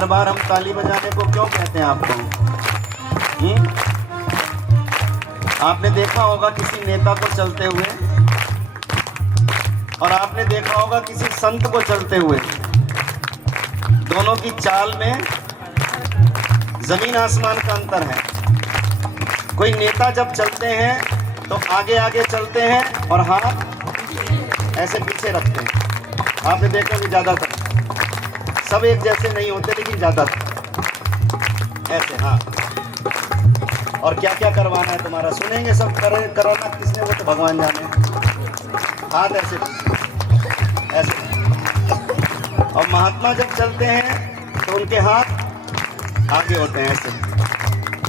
बार बार हम ताली बजाने को क्यों कहते हैं आपको? आपने देखा होगा किसी नेता को चलते हुए, और आपने देखा होगा किसी संत को चलते हुए। दोनों की चाल में जमीन आसमान का अंतर है। कोई नेता जब चलते हैं तो आगे आगे चलते हैं और हाथ ऐसे पीछे रखते हैं। आपने देखा कि ज़्यादातर सब एक जैसे नहीं होते, लेकिन ज़्यादातर ऐसे। हाँ, और क्या क्या करवाना है तुम्हारा सुनेंगे सब। कराना किसने वो तो भगवान जाने। हाथ ऐसे ऐसे। और महात्मा जब चलते हैं तो उनके हाथ आगे होते हैं ऐसे।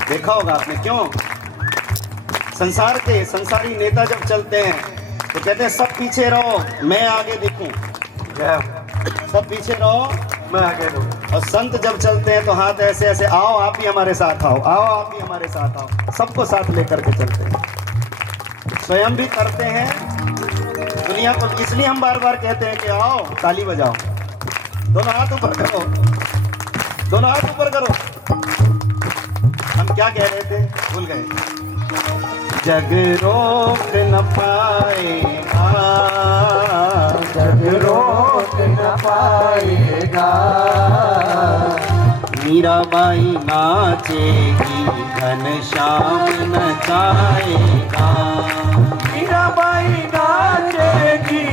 देखा होगा आपने। क्यों? संसारी नेता जब चलते हैं तो कहते हैं सब पीछे रहो, मैं आगे दिखूं। सब पीछे रहो, मैं आगे रहूं। और संत जब चलते हैं तो हाथ ऐसे ऐसे, आओ आप ही हमारे साथ आओ, आओ आप ही हमारे साथ आओ। सबको साथ लेकर के चलते हैं, स्वयं भी करते हैं दुनिया को। इसलिए हम बार बार कहते हैं कि आओ ताली बजाओ, दोनों हाथ ऊपर करो, दोनों हाथ ऊपर करो। हम क्या कह रहे थे, भूल गए। जग रोक न पाएगा, जग रोक न पाएगा। मीराबाई नाचेगी, घनश्याम नचाएगा। मीराबाई नाचेगी,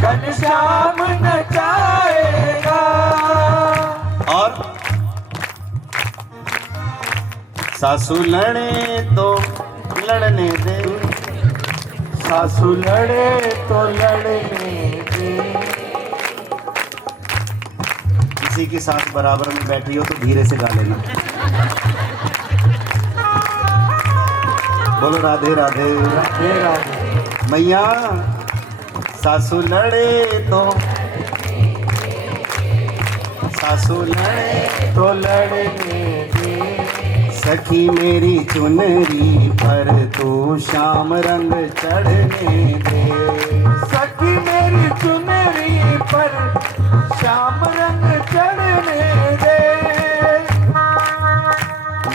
घनश्याम नचाएगा। और सासू लड़े तो लड़ने दे, सासू लड़े तो लड़ने दे। किसी के साथ बराबर में बैठी हो तो धीरे से गा लेना। बोलो राधे राधे राधे राधे। मैया। सासू लड़े तो, सासू लड़े तो लड़ने दे। सखी मेरी चुनरी पर तू श्याम रंग चढ़ने दे। सखी मेरी चुनरी पर श्याम रंग चढ़ने दे।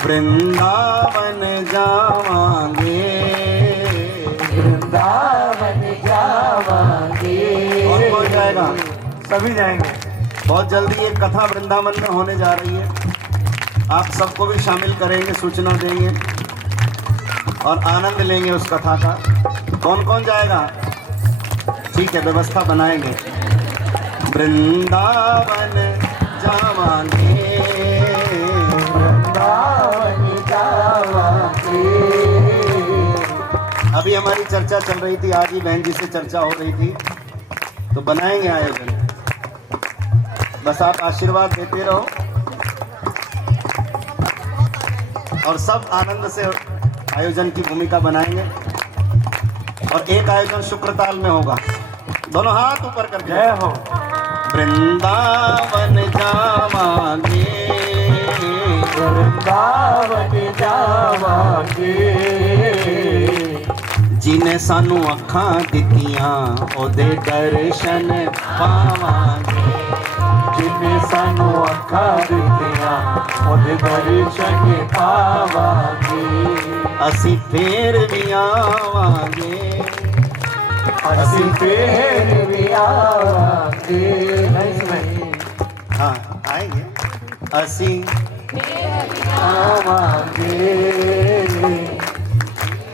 वृंदावन जावांगे, वृंदावन जावांगे। और कौन जाएगा? सभी जाएंगे। बहुत जल्दी एक कथा वृंदावन में होने जा रही है। आप सबको भी शामिल करेंगे, सूचना देंगे और आनंद लेंगे उस कथा का। कौन कौन जाएगा? ठीक है, व्यवस्था बनाएंगे। वृंदावन जावांगे, वृंदावन जावांगे। अभी हमारी चर्चा चल रही थी, आज ही बहन जी से चर्चा हो रही थी, तो बनाएंगे आयोजन। बस आप आशीर्वाद देते रहो और सब आनंद से आयोजन की भूमिका बनाएंगे। और एक आयोजन शुक्रताल में होगा। दोनों हाथ ऊपर करके जय हो। वृंदावन जावांगे, वृंदावन जावांगे। जिन्हें सानू अखां दित्तियां ओदे दर्शन पावांगे। जिन्हें सानू अखां दित्तियां ओदे दर्शन पावांगे। असी फेर भी आवांगे, असी फेर भी आवांगे। हाँ आएंगे। असी आवांगे।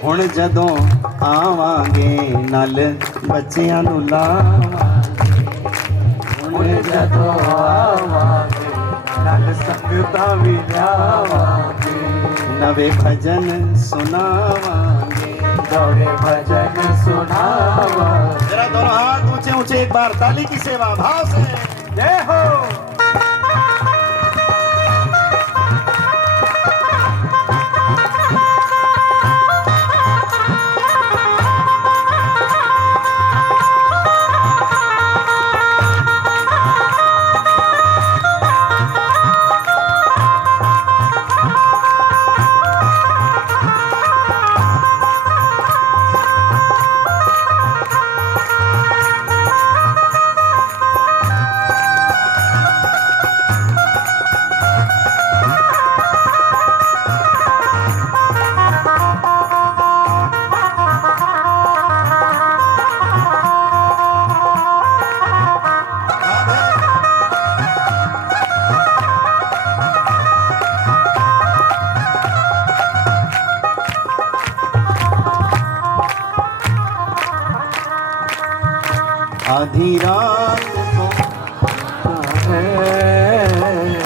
हुण जदों आवांगे नल बच्चियां नू लावांगे। हुण जदों आवांगे नल संगतां भी लावांगे। नवे भजन सुनावांगे, दौड़े भजन सुनावांगे। जरा दोनों हाथ ऊंचे ऊंचे एक बार ताली की सेवा भाव से। जय हो। आधी रात को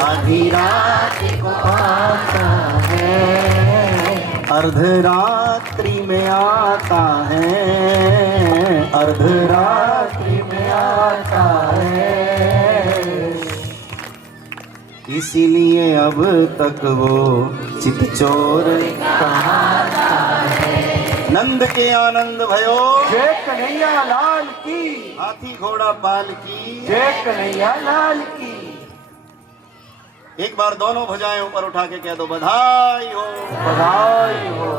आधी रात को आता है, अर्धरात्रि में आता है, अर्धरात्रि में आता है। इसीलिए अब तक वो चितचोर कहाता है। नंद के आनंद भयो जय कन्हैया लाल की, हाथी घोड़ा पाल की। जय कन्हैया लाल की। एक बार दोनों भुजाएं ऊपर उठा के कह दो बधाई हो, बधाई हो,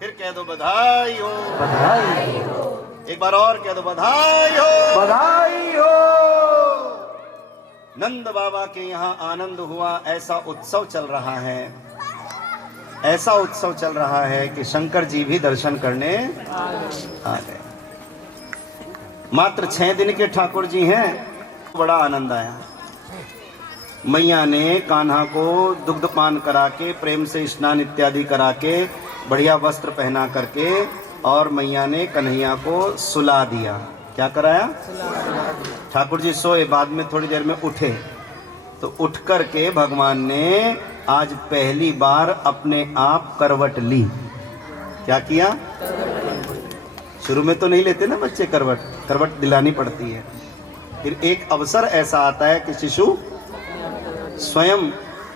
फिर कह दो बधाई हो, बधाई हो, एक बार और कह दो बधाई हो, बधाई हो। नंद बाबा के यहाँ आनंद हुआ। ऐसा उत्सव चल रहा है, ऐसा उत्सव चल रहा है कि शंकर जी भी दर्शन करने आ गए। मात्र 6 दिन के ठाकुर जी हैं, बड़ा आनंद आया। मैया ने कान्हा को दुग्ध पान करा के, प्रेम से स्नान इत्यादि करा के, बढ़िया वस्त्र पहना करके, और मैया ने कन्हैया को सुला दिया। क्या कराया? ठाकुर जी सोए, बाद में थोड़ी देर में उठे, तो उठ कर के भगवान ने आज पहली बार अपने आप करवट ली। क्या किया? शुरू में तो नहीं लेते ना बच्चे करवट, करवट दिलानी पड़ती है। फिर एक अवसर ऐसा आता है कि शिशु स्वयं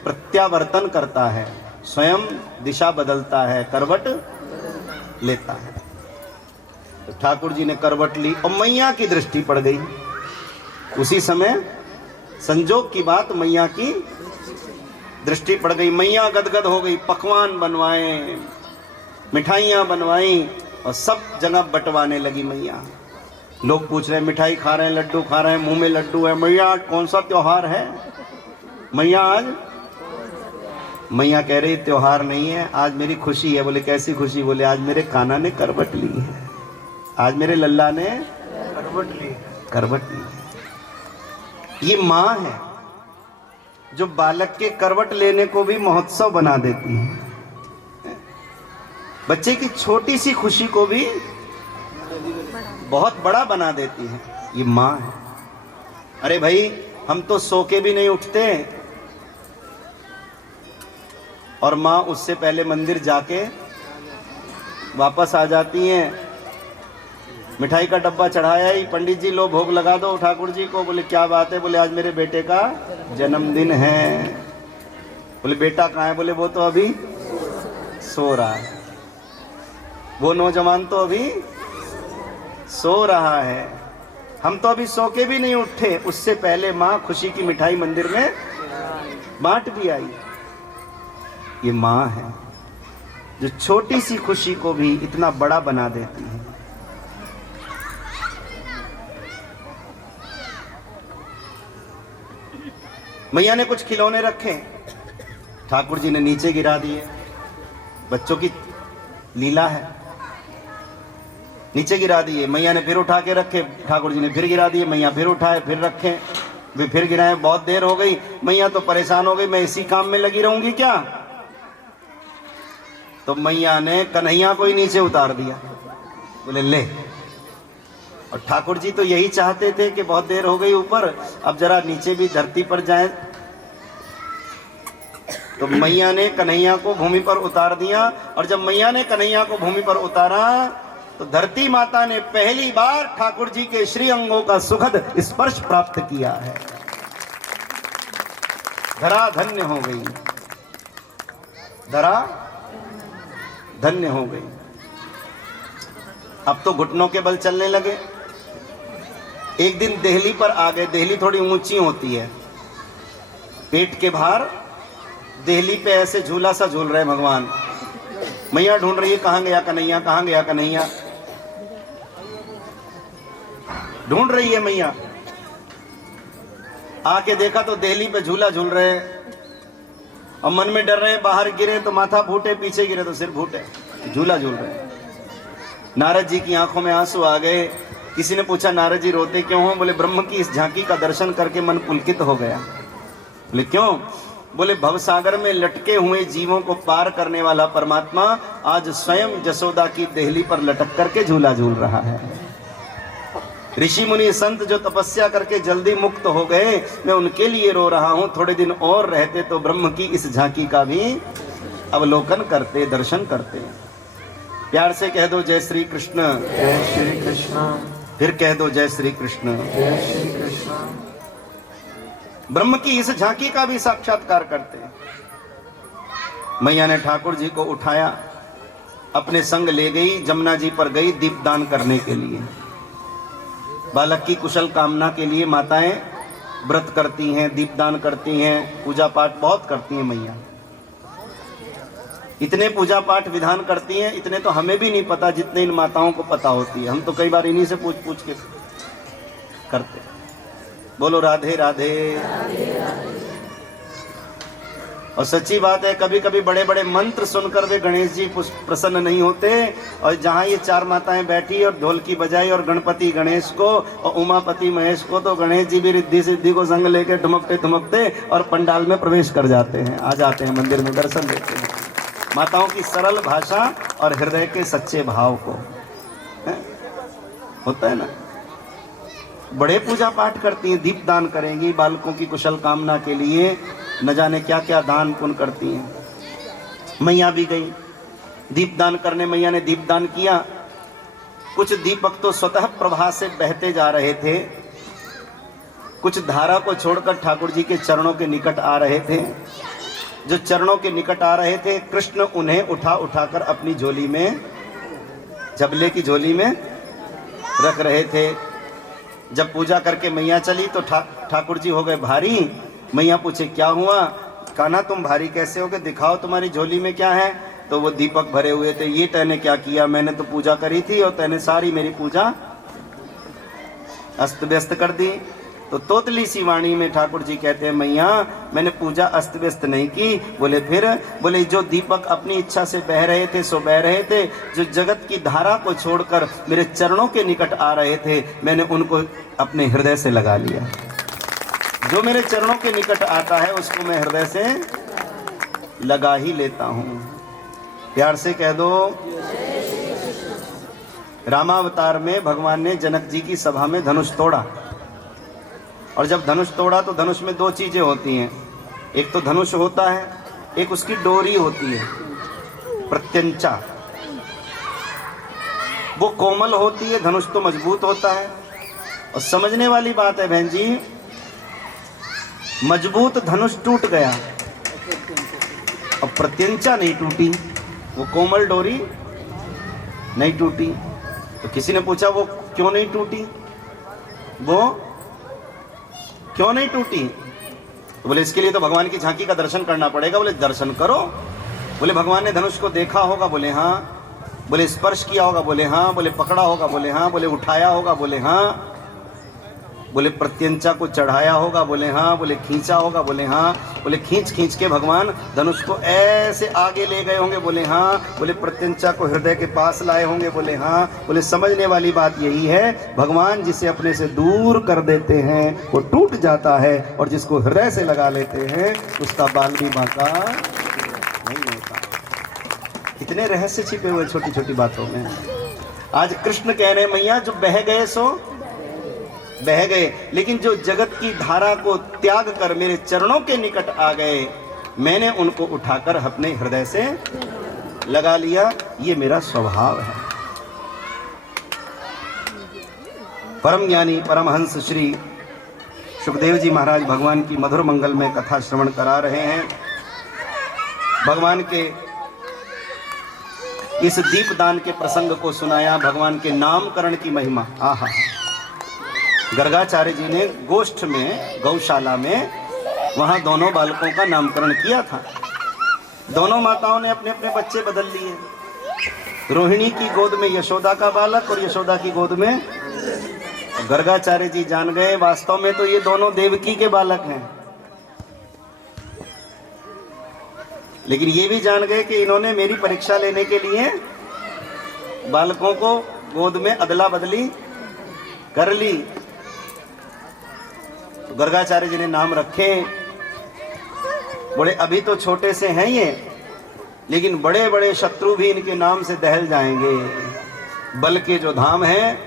प्रत्यावर्तन करता है, स्वयं दिशा बदलता है, करवट लेता है। तो ठाकुर जी ने करवट ली और मैया की दृष्टि पड़ गई। उसी समय संजोग की बात, मैया की दृष्टि पड़ गई। मैया गदगद हो गई, पकवान बनवाए, मिठाइयाँ बनवाई और सब जगह बंटवाने लगी मैया। लोग पूछ रहे हैं मिठाई खा रहे हैं, लड्डू खा रहे हैं, मुंह में लड्डू है। मैया आज कौन सा त्योहार है? मैया आज, मैया कह रही त्योहार नहीं है, आज मेरी खुशी है। बोले कैसी खुशी? बोले आज मेरे कान्हा ने करवट ली है, आज मेरे लल्ला ने करवट ली, करवट ली है। ये माँ है जो बालक के करवट लेने को भी महोत्सव बना देती है। बच्चे की छोटी सी खुशी को भी बहुत बड़ा बना देती है। ये माँ है। अरे भाई, हम तो सो के भी नहीं उठते, और माँ उससे पहले मंदिर जाके वापस आ जाती हैं। मिठाई का डब्बा चढ़ाया ही, पंडित जी लो भोग लगा दो ठाकुर जी को। बोले क्या बात है? बोले आज मेरे बेटे का जन्मदिन है। बोले बेटा कहाँ है? बोले वो तो अभी सो रहा है, वो नौजवान तो अभी सो रहा है। हम तो अभी सो के भी नहीं उठे, उससे पहले माँ खुशी की मिठाई मंदिर में बांट भी आई। ये माँ है जो छोटी सी खुशी को भी इतना बड़ा बना देती है। मैया ने कुछ खिलौने रखे, ठाकुर जी ने नीचे गिरा दिए। बच्चों की लीला है, नीचे गिरा दिए। मैया ने फिर उठा के रखे, ठाकुर जी ने फिर गिरा दिए। मैया फिर उठाए, फिर रखे, वे फिर गिराए। बहुत देर हो गई, मैया तो परेशान हो गई, मैं इसी काम में लगी रहूंगी क्या? तो मैया ने कन्हैया को ही नीचे उतार दिया। बोले ले। और ठाकुर जी तो यही चाहते थे कि बहुत देर हो गई ऊपर, अब जरा नीचे भी धरती पर जाएं। तो मैया ने कन्हैया को भूमि पर उतार दिया। और जब मैया ने कन्हैया को भूमि पर उतारा तो धरती माता ने पहली बार ठाकुर जी के श्री अंगों का सुखद स्पर्श प्राप्त किया है। धरा धन्य हो गई, धरा धन्य हो गई। अब तो घुटनों के बल चलने लगे। एक दिन देहली पर आ गए। देहली थोड़ी ऊंची होती है, पेट के भार देहली पे ऐसे झूला सा झूल रहे भगवान। मैया ढूंढ रही है कहाँ गया कन्हैया, कहाँ गया कन्हैया, ढूंढ रही है मैया। आके देखा तो देहली पे झूला झूल रहे हैं और मन में डर रहे हैं, बाहर गिरे तो माथा फूटे, पीछे गिरे तो सिर फूटे, झूला झूल रहे हैं। नारद जी की आंखों में आंसू आ गए। किसी ने पूछा नारद जी रोते क्यों हो? बोले ब्रह्म की इस झांकी का दर्शन करके मन पुलकित हो गया। बोले क्यों? बोले भवसागर में लटके हुए जीवों को पार करने वाला परमात्मा आज स्वयं जसोदा की देहली पर लटक करके झूला झूल रहा है। ऋषि मुनि संत जो तपस्या करके जल्दी मुक्त हो गए, मैं उनके लिए रो रहा हूं। थोड़े दिन और रहते तो ब्रह्म की इस झांकी का भी अवलोकन करते, दर्शन करते। प्यार से कह दो जय श्री कृष्ण। जय श्री कृष्ण। फिर कह दो जय श्री कृष्ण। जय श्री कृष्ण। ब्रह्म की इस झांकी का भी साक्षात्कार करते। मैया ने ठाकुर जी को उठाया, अपने संग ले गई, जमुना जी पर गई दीपदान करने के लिए। बालक की कुशल कामना के लिए माताएं व्रत करती हैं, दीपदान करती हैं, पूजा पाठ बहुत करती हैं मैया। इतने पूजा पाठ विधान करती हैं, इतने तो हमें भी नहीं पता जितने इन माताओं को पता होती है। हम तो कई बार इन्हीं से पूछ पूछ के करते। बोलो राधे राधे। और सच्ची बात है, कभी कभी बड़े बड़े मंत्र सुनकर वे गणेश जी प्रसन्न नहीं होते। और जहाँ ये चार माताएं बैठी और ढोलकी बजाई और गणपति गणेश को और उमापति महेश को, तो गणेश जी भी रिद्धि सिद्धि को संग लेके ठुमकते ठुमकते और पंडाल में प्रवेश कर जाते हैं, आ जाते हैं मंदिर में, दर्शन देते हैं। माताओं की सरल भाषा और हृदय के सच्चे भाव को होता है ना। बड़े पूजा पाठ करती हैं, दीप दान करेंगी, बालकों की कुशल कामना के लिए न जाने क्या क्या दान पुण्य करती हैं। मैया भी गई दीपदान करने। मैया ने दीपदान किया। कुछ दीपक तो स्वतः प्रभा से बहते जा रहे थे, कुछ धारा को छोड़कर ठाकुर जी के चरणों के निकट आ रहे थे। जो चरणों के निकट आ रहे थे, कृष्ण उन्हें उठा उठाकर अपनी झोली में, झबले की झोली में रख रहे थे। जब पूजा करके मैया चली तो ठाकुर जी हो गए भारी। मैया पूछे क्या हुआ? कान्हा तुम भारी कैसे हो गए, दिखाओ तुम्हारी झोली में क्या है। तो वो दीपक भरे हुए थे। ये तैने क्या किया? मैंने तो पूजा करी थी और तैने सारी मेरी पूजा अस्त व्यस्त कर दी। तो तोतली सी वाणी में ठाकुर जी कहते हैं, मैया मैंने पूजा अस्त व्यस्त नहीं की। बोले फिर? बोले जो दीपक अपनी इच्छा से बह रहे थे सो बह रहे थे, जो जगत की धारा को छोड़कर मेरे चरणों के निकट आ रहे थे, मैंने उनको अपने हृदय से लगा लिया। जो मेरे चरणों के निकट आता है उसको मैं हृदय से लगा ही लेता हूँ। प्यार से कह दो। रामावतार में भगवान ने जनक जी की सभा में धनुष तोड़ा। और जब धनुष तोड़ा तो धनुष में दो चीजें होती हैं। एक तो धनुष होता है, एक उसकी डोरी होती है प्रत्यंचा। वो कोमल होती है, धनुष तो मजबूत होता है। और समझने वाली बात है बहन जी, मजबूत धनुष टूट गया और प्रत्यंचा नहीं टूटी, वो कोमल डोरी नहीं टूटी। तो किसी ने पूछा वो क्यों नहीं टूटी, वो क्यों नहीं टूटी? तो बोले इसके लिए तो भगवान की झांकी का दर्शन करना पड़ेगा। बोले दर्शन करो। बोले भगवान ने धनुष को देखा होगा? बोले हाँ। बोले स्पर्श किया होगा? बोले हाँ। बोले पकड़ा होगा? बोले हाँ। बोले उठाया होगा? बोले हाँ। बोले प्रत्यंचा को चढ़ाया होगा? बोले हाँ। बोले खींचा होगा? बोले हाँ। बोले खींच खींच के भगवान धनुष को ऐसे आगे ले गए होंगे? बोले हाँ। बोले प्रत्यंचा को हृदय के पास लाए होंगे? बोले हाँ। बोले समझने वाली बात यही है, भगवान जिसे अपने से दूर कर देते हैं वो टूट जाता है, और जिसको हृदय से लगा लेते हैं उसका बाल भी बांका नहीं होता। इतने रहस्य छिपे हुए छोटी छोटी बातों में। आज कृष्ण कह रहे मैया जो बह गए सो बह गए, लेकिन जो जगत की धारा को त्याग कर मेरे चरणों के निकट आ गए, मैंने उनको उठाकर अपने हृदय से लगा लिया। ये मेरा स्वभाव है। परम ज्ञानी परमहंस श्री सुखदेव जी महाराज भगवान की मधुर मंगल में कथा श्रवण करा रहे हैं। भगवान के इस दीपदान के प्रसंग को सुनाया, भगवान के नामकरण की महिमा। आहा, गर्गाचार्य जी ने गोष्ठ में, गौशाला में, वहां दोनों बालकों का नामकरण किया था। दोनों माताओं ने अपने अपने बच्चे बदल लिए। रोहिणी की गोद में यशोदा का बालक और यशोदा की गोद में गर्गाचार्य जी जान गए वास्तव में तो ये दोनों देवकी के बालक हैं। लेकिन ये भी जान गए कि इन्होंने मेरी परीक्षा लेने के लिए बालकों को गोद में अदला बदली कर ली। तो गर्गाचार्य जी ने नाम रखे। बोले अभी तो छोटे से हैं ये, लेकिन बड़े बड़े शत्रु भी इनके नाम से दहल जाएंगे। बल के जो धाम हैं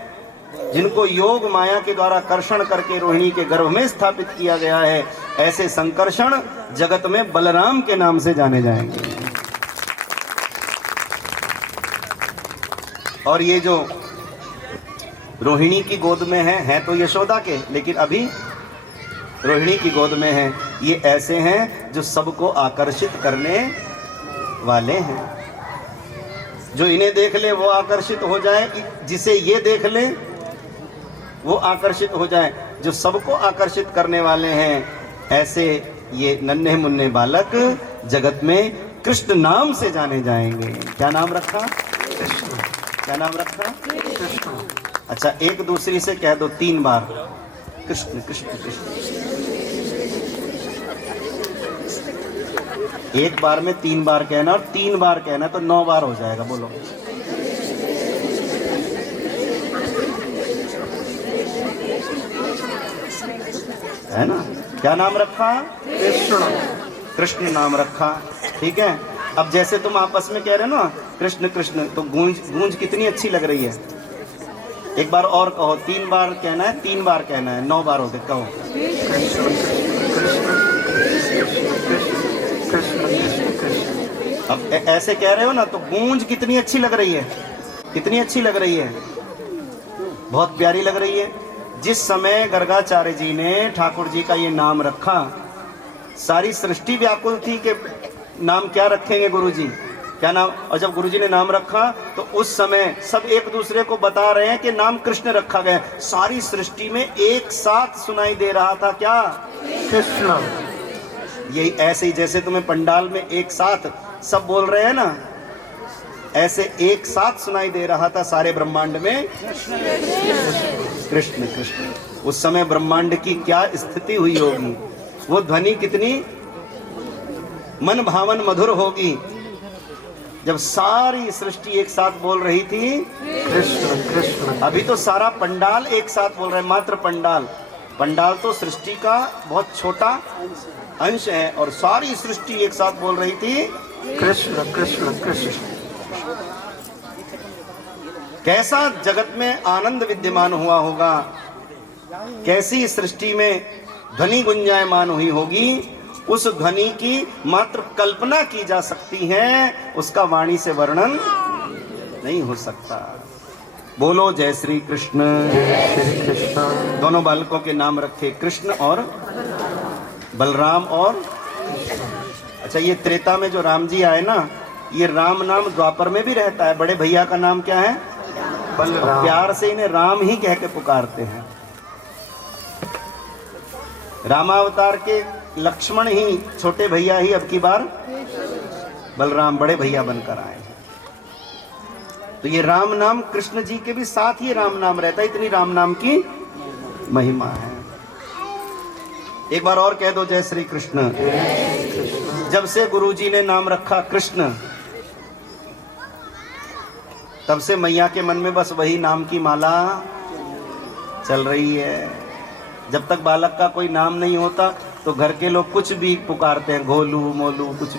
जिनको योग माया के द्वारा कर्षण करके रोहिणी के गर्भ में स्थापित किया गया है, ऐसे संकर्षण जगत में बलराम के नाम से जाने जाएंगे। और ये जो रोहिणी की गोद में है तो यशोदा के, लेकिन अभी रोहिणी की गोद में है, ये ऐसे हैं जो सबको आकर्षित करने वाले हैं। जो इन्हें देख ले वो आकर्षित हो जाए, जिसे ये देख ले वो आकर्षित हो जाए। जो सबको आकर्षित करने वाले हैं, ऐसे ये नन्हे मुन्ने बालक जगत में कृष्ण नाम से जाने जाएंगे। क्या नाम रखा? क्या नाम रखा? अच्छा, एक दूसरी से कह दो 3 बार, कृष्ण कृष्ण कृष्ण। एक बार में 3 बार कहना, और 3 बार कहना तो 9 बार हो जाएगा। बोलो। है ना? क्या नाम रखा? कृष्ण। कृष्ण नाम रखा। ठीक है। अब जैसे तुम आपस में कह रहे हो ना कृष्ण कृष्ण, तो गूंज कितनी अच्छी लग रही है। एक बार और कहो, 3 बार कहना है, 3 बार कहना है, 9 बार हो गए। कहो। अब ऐसे कह रहे हो ना, तो गूंज कितनी अच्छी लग रही है, कितनी अच्छी लग रही है, बहुत प्यारी लग रही है। जिस समय गर्गाचार्य जी ने ठाकुर जी का ये नाम रखा, सारी सृष्टि व्याकुल थी कि नाम क्या रखेंगे गुरुजी, क्या नाम। और जब गुरुजी ने नाम रखा तो उस समय सब एक दूसरे को बता रहे हैं कि नाम कृष्ण रखा गया। सारी सृष्टि में एक साथ सुनाई दे रहा था, क्या? कृष्ण। यही ऐसे ही जैसे तुम्हें पंडाल में एक साथ सब बोल रहे हैं ना, ऐसे एक साथ सुनाई दे रहा था सारे ब्रह्मांड में कृष्ण कृष्ण। उस समय ब्रह्मांड की क्या स्थिति हुई होगी, वो ध्वनि कितनी मन भावन मधुर होगी जब सारी सृष्टि एक साथ बोल रही थी कृष्ण कृष्ण। अभी तो सारा पंडाल एक साथ बोल रहा है, मात्र पंडाल। पंडाल तो सृष्टि का बहुत छोटा अंश है, और सारी सृष्टि एक साथ बोल रही थी कृष्ण कृष्ण कृष्ण। कैसा जगत में आनंद विद्यमान हुआ होगा, कैसी सृष्टि में ध्वनि गुंजायमान हुई होगी, उस ध्वनि की मात्र कल्पना की जा सकती है, उसका वाणी से वर्णन नहीं हो सकता। बोलो जय श्री कृष्ण। श्री कृष्ण। दोनों बालकों के नाम रखे कृष्ण और बलराम। और अच्छा, ये त्रेता में जो राम जी आए ना, ये राम नाम द्वापर में भी रहता है। बड़े भैया का नाम क्या है? बलराम। प्यार से इन्हें राम ही कह के पुकारते हैं। रामावतार के लक्ष्मण ही, छोटे भैया ही अब की बार बलराम बड़े भैया बनकर आए हैं। तो ये राम नाम कृष्ण जी के भी साथ ही राम नाम रहता है, इतनी राम नाम की महिमा है। एक बार और कह दो जय श्री कृष्ण। जब से गुरुजी ने नाम रखा कृष्ण, तब से मैया के मन में बस वही नाम की माला चल रही है। जब तक बालक का कोई नाम नहीं होता तो घर के लोग कुछ भी पुकारते हैं, घोलू मोलू, कुछ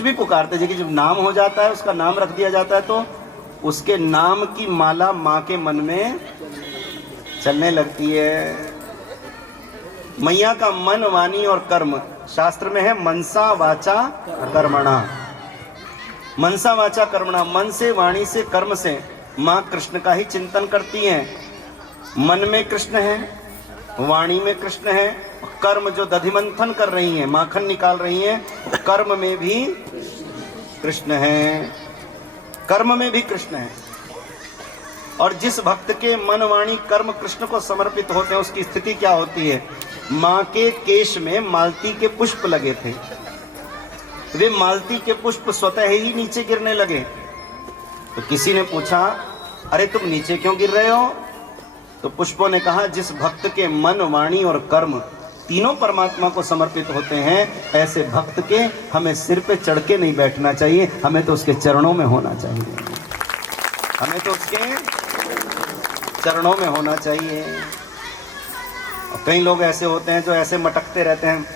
भी पुकारते हैं। लेकिन जब नाम हो जाता है, उसका नाम रख दिया जाता है, तो उसके नाम की माला माँ के मन में चलने लगती है। मैया का मन, वाणी और कर्म, शास्त्र में है मनसा वाचा कर्मणा। मनसा वाचा कर्मणा, मन से, वाणी से, कर्म से माँ कृष्ण का ही चिंतन करती हैं। मन में कृष्ण है, वाणी में कृष्ण है, कर्म जो दधिमंथन कर रही हैं, माखन निकाल रही हैं, कर्म में भी कृष्ण है, कर्म में भी कृष्ण है। और जिस भक्त के मन, वाणी, कर्म कृष्ण को समर्पित होते हैं, उसकी स्थिति क्या होती है? माँ के केश में मालती के पुष्प लगे थे, वे मालती के पुष्प स्वतः ही नीचे गिरने लगे। तो किसी ने पूछा, अरे तुम नीचे क्यों गिर रहे हो? तो पुष्पों ने कहा, जिस भक्त के मन, वाणी और कर्म तीनों परमात्मा को समर्पित होते हैं, ऐसे भक्त के हमें सिर पे चढ़ के नहीं बैठना चाहिए, हमें तो उसके चरणों में होना चाहिए, हमें तो उसके चरणों में होना चाहिए। और कई लोग ऐसे होते हैं जो ऐसे मटकते रहते हैं,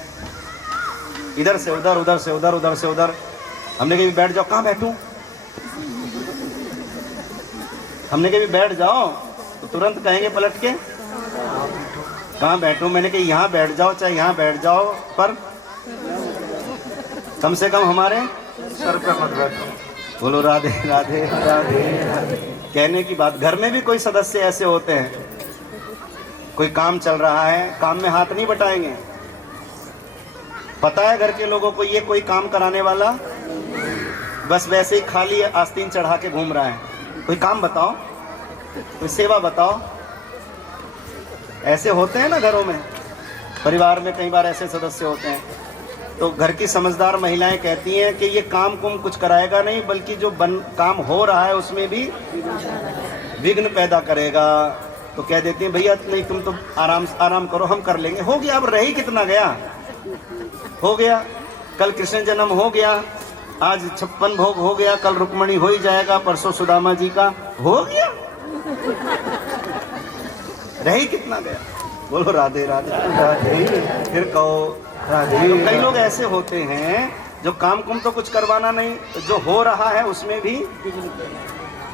इधर से उधर, उधर से उधर, उधर से उधर। हमने कहीं बैठ जाओ, कहाँ बैठूं? हमने कहा भी बैठ जाओ, तो तुरंत कहेंगे पलट के कहाँ बैठूं। मैंने कहा यहाँ बैठ जाओ, चाहे यहाँ बैठ जाओ, पर कम से कम हमारे सर पे मत बैठो। बोलो राधे राधे राधे राधे। कहने की बात। घर में भी कोई सदस्य ऐसे होते हैं, कोई काम चल रहा है, काम में हाथ नहीं बटाएंगे। पता है घर के लोगों को ये कोई काम कराने वाला बस वैसे ही खाली आस्तीन चढ़ा के घूम रहा है। कोई काम बताओ, कोई सेवा बताओ। ऐसे होते हैं ना घरों में, परिवार में कई बार ऐसे सदस्य होते हैं। तो घर की समझदार महिलाएं कहती हैं कि ये काम कुम कुछ कराएगा नहीं, बल्कि जो काम हो रहा है उसमें भी विघ्न पैदा करेगा। तो कह देती हैं भैया नहीं, तुम तो आराम करो, हम कर लेंगे। हो गया, अब रह ही कितना गया, हो गया। कल कृष्ण जन्म हो गया, आज 56 भोग हो गया, कल रुक्मणी हो ही जाएगा, परसों सुदामा जी का हो गया, रह ही कितना गया। बोलो राधे राधे राधे फिर कहो राधे। तो कई लोग ऐसे होते हैं जो काम कुम तो कुछ करवाना नहीं, जो हो रहा है उसमें भी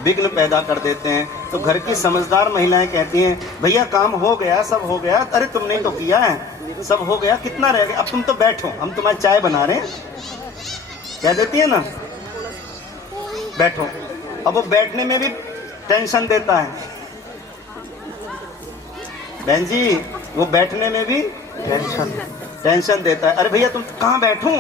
विघ्न पैदा कर देते हैं। तो घर की समझदार महिलाएं कहती हैं भैया काम हो गया, सब हो गया। अरे तुमने तो किया है, सब हो गया, कितना रह गया, अब तुम तो बैठो, हम तुम्हारी चाय बना रहे हैं। कह देती है ना, बैठो। अब वो बैठने में भी टेंशन देता है बहन जी, वो बैठने में भी टेंशन देता है। अरे भैया तुम कहाँ बैठूं?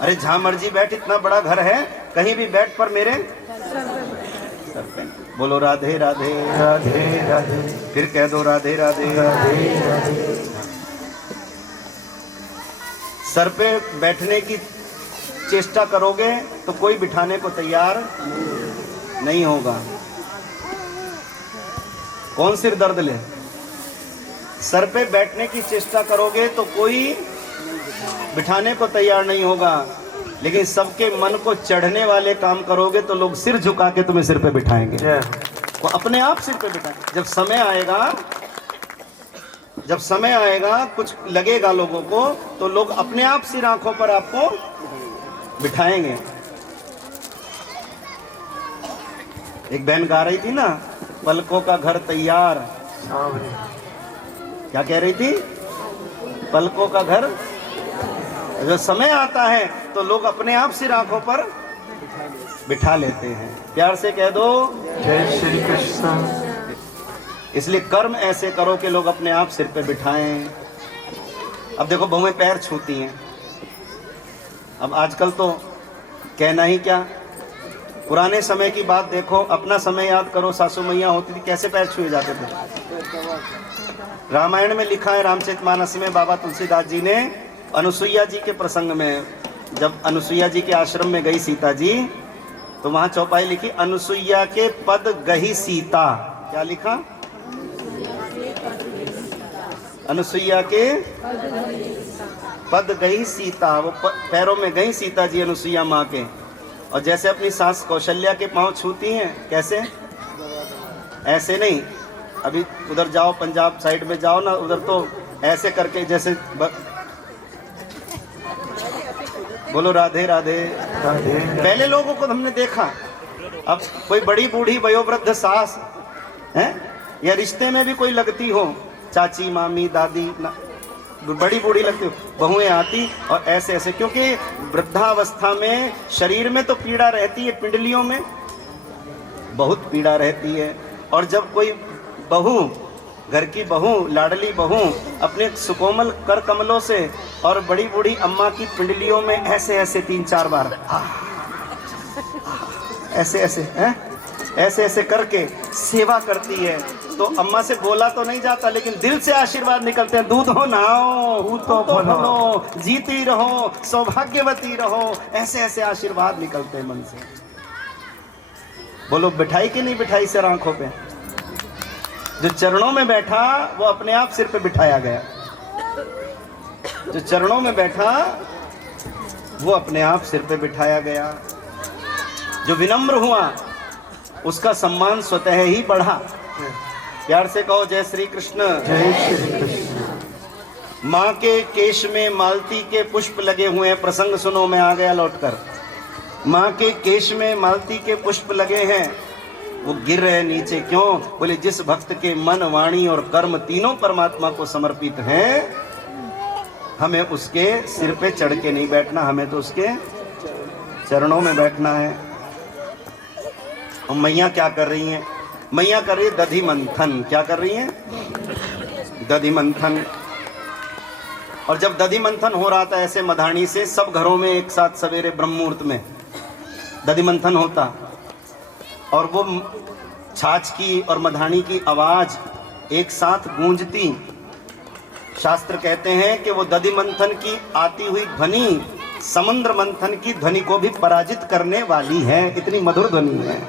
अरे जहां मर्जी बैठ, इतना बड़ा घर है, कहीं भी बैठ, पर मेरे सर पे। बोलो राधे राधे राधे राधे। फिर कह दो राधे राधे राधे राधे। सर पे बैठने की चेष्टा करोगे तो कोई बिठाने को तैयार नहीं होगा। कौन सिर दर्द ले? सर पे बैठने की चेष्टा करोगे तो कोई बिठाने को तैयार नहीं होगा, लेकिन सबके मन को चढ़ने वाले काम करोगे तो लोग सिर झुका के तुम्हें सिर पे बिठाएंगे। वो अपने आप सिर पे बिठाएंगे। जब समय आएगा कुछ लगेगा लोगों को, तो लोग अपने आप सिर आंखों पर आपको बिठाएंगे। एक बहन गा रही थी ना, पलकों का घर तैयार। क्या कह रही थी? पलकों का घर। जब समय आता है तो लोग अपने आप सिर आंखों पर बिठा लेते हैं। प्यार से कह दो जय श्री कृष्ण। इसलिए कर्म ऐसे करो कि लोग अपने आप सिर पे बिठाएं। अब देखो बहुएं पैर छूती हैं। अब आजकल तो कहना ही क्या, पुराने समय की बात देखो, अपना समय याद करो। सासू मैया होती थी, कैसे पैर छुए जाते थे। रामायण में लिखा है, रामचरितमानस में बाबा तुलसीदास जी ने अनुसुईया जी के प्रसंग में, जब अनुसुईया जी के आश्रम में गई सीता जी, तो वहां चौपाई लिखी, अनुसुईया के पद गही सीता। क्या लिखा? अनुसुईया के पद गई सीता। वो पैरों में गई सीता जी अनुसुईया माँ के। और जैसे अपनी सास कौशल्या के पांव छूती हैं, कैसे? ऐसे नहीं। अभी उधर जाओ, पंजाब साइड में जाओ ना, उधर तो ऐसे करके जैसे बोलो राधे राधे राधे। पहले लोगों को हमने देखा। अब कोई बड़ी बूढ़ी वयोवृद्ध सास है, या रिश्ते में भी कोई लगती हो, चाची मामी दादी ना, बड़ी बूढ़ी लगती हो, बहुएं आती और ऐसे ऐसे, क्योंकि वृद्धावस्था में शरीर में तो पीड़ा रहती है, पिंडलियों में बहुत पीड़ा रहती है। और जब कोई बहू, घर की बहू, लाडली बहू अपने सुकोमल कर कमलों से और बड़ी बूढ़ी अम्मा की पिंडलियों में ऐसे ऐसे 3-4 बार ऐसे ऐसे हैं, ऐसे ऐसे करके सेवा करती है, तो अम्मा से बोला तो नहीं जाता, लेकिन दिल से आशीर्वाद निकलते हैं। दूध हो नहाओ, तो फलो, जीती रहो, सौभाग्यवती रहो, ऐसे ऐसे आशीर्वाद निकलते हैं मन से। बोलो बिठाई कि नहीं बिठाई सिर आंखों पे? जो चरणों में बैठा वो अपने आप सिर पे बिठाया गया। जो चरणों में बैठा वो अपने आप सिर पे बिठाया गया। जो विनम्र हुआ उसका सम्मान स्वतः ही बढ़ा। प्यार से कहो जय श्री कृष्ण। जय श्री कृष्ण। माँ के केश में मालती के पुष्प लगे हुए हैं। प्रसंग सुनो, मैं आ गया लौटकर। माँ के केश में मालती के पुष्प लगे हैं वो गिर रहे नीचे क्यों? बोले जिस भक्त के मन, वाणी और कर्म तीनों परमात्मा को समर्पित हैं, हमें उसके सिर पे चढ़ के नहीं बैठना, हमें तो उसके चरणों में बैठना है। और मैया क्या कर रही हैं? मैया कर रही है दधि मंथन। क्या कर रही हैं? दधि मंथन। और जब दधि मंथन हो रहा था ऐसे मधानी से, सब घरों में एक साथ सवेरे ब्रह्म मुहूर्त में दधि मंथन होता, और वो छाछ की और मधानी की आवाज एक साथ गूंजती। शास्त्र कहते हैं कि वो दधि मंथन की आती हुई ध्वनि समुद्र मंथन की ध्वनि को भी पराजित करने वाली है, इतनी मधुर ध्वनि है।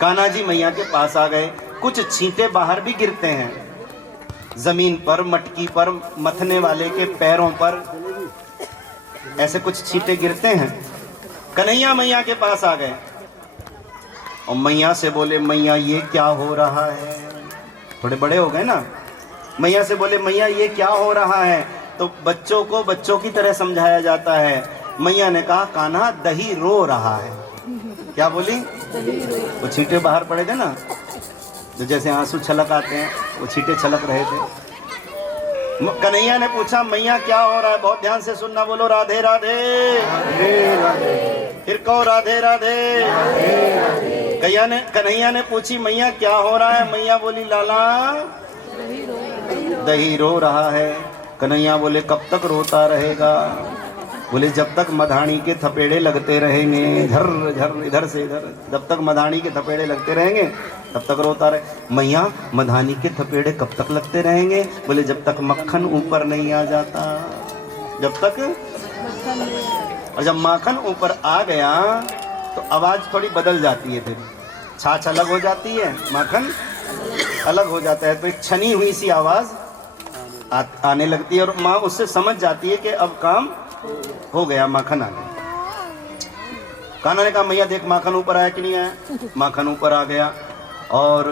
कान्हा जी मैया के पास आ गए। कुछ छींटे बाहर भी गिरते हैं, जमीन पर, मटकी पर, मथने वाले के पैरों पर, ऐसे कुछ छींटे गिरते हैं। कन्हैया मैया के पास आ गए और मैया से बोले, मैया ये क्या हो रहा है? थोड़े बड़े हो गए ना। मैया से बोले, मैया ये क्या हो रहा है? तो बच्चों को बच्चों की तरह समझाया जाता है। मैया ने कहा, कान्हा दही रो रहा है। क्या बोली? वो छींटे बाहर पड़े थे ना, जो जैसे आंसू छलक आते हैं, वो छींटे छलक रहे थे। कन्हैया ने पूछा, मैया क्या हो रहा है? बहुत ध्यान से सुनना, बोलो राधे राधे। फिर कहो राधे राधे। कन्हैया ने पूछी, मैया क्या हो रहा है? मैया बोली, लाला दही रो रहा है। कन्हैया बोले, कब तक रोता रहेगा? बोले, जब तक मधानी के थपेड़े लगते रहेंगे, झर झर इधर से इधर, जब तक मधानी के थपेड़े लगते रहेंगे तब तक रोता रहे। मैया मधानी के थपेड़े कब तक लगते रहेंगे? बोले, जब तक मक्खन ऊपर नहीं आ जाता। जब तक, और जब माखन ऊपर आ गया तो आवाज थोड़ी बदल जाती है, फिर छाछ अलग हो जाती है, माखन अलग हो जाता है, तो एक छनी हुई सी आवाज आने लगती है, और माँ उससे समझ जाती है कि अब काम हो गया, माखन आ गया। कान्हा ने कहा, मैया देख माखन ऊपर आया कि नहीं आया? माखन ऊपर आ गया। और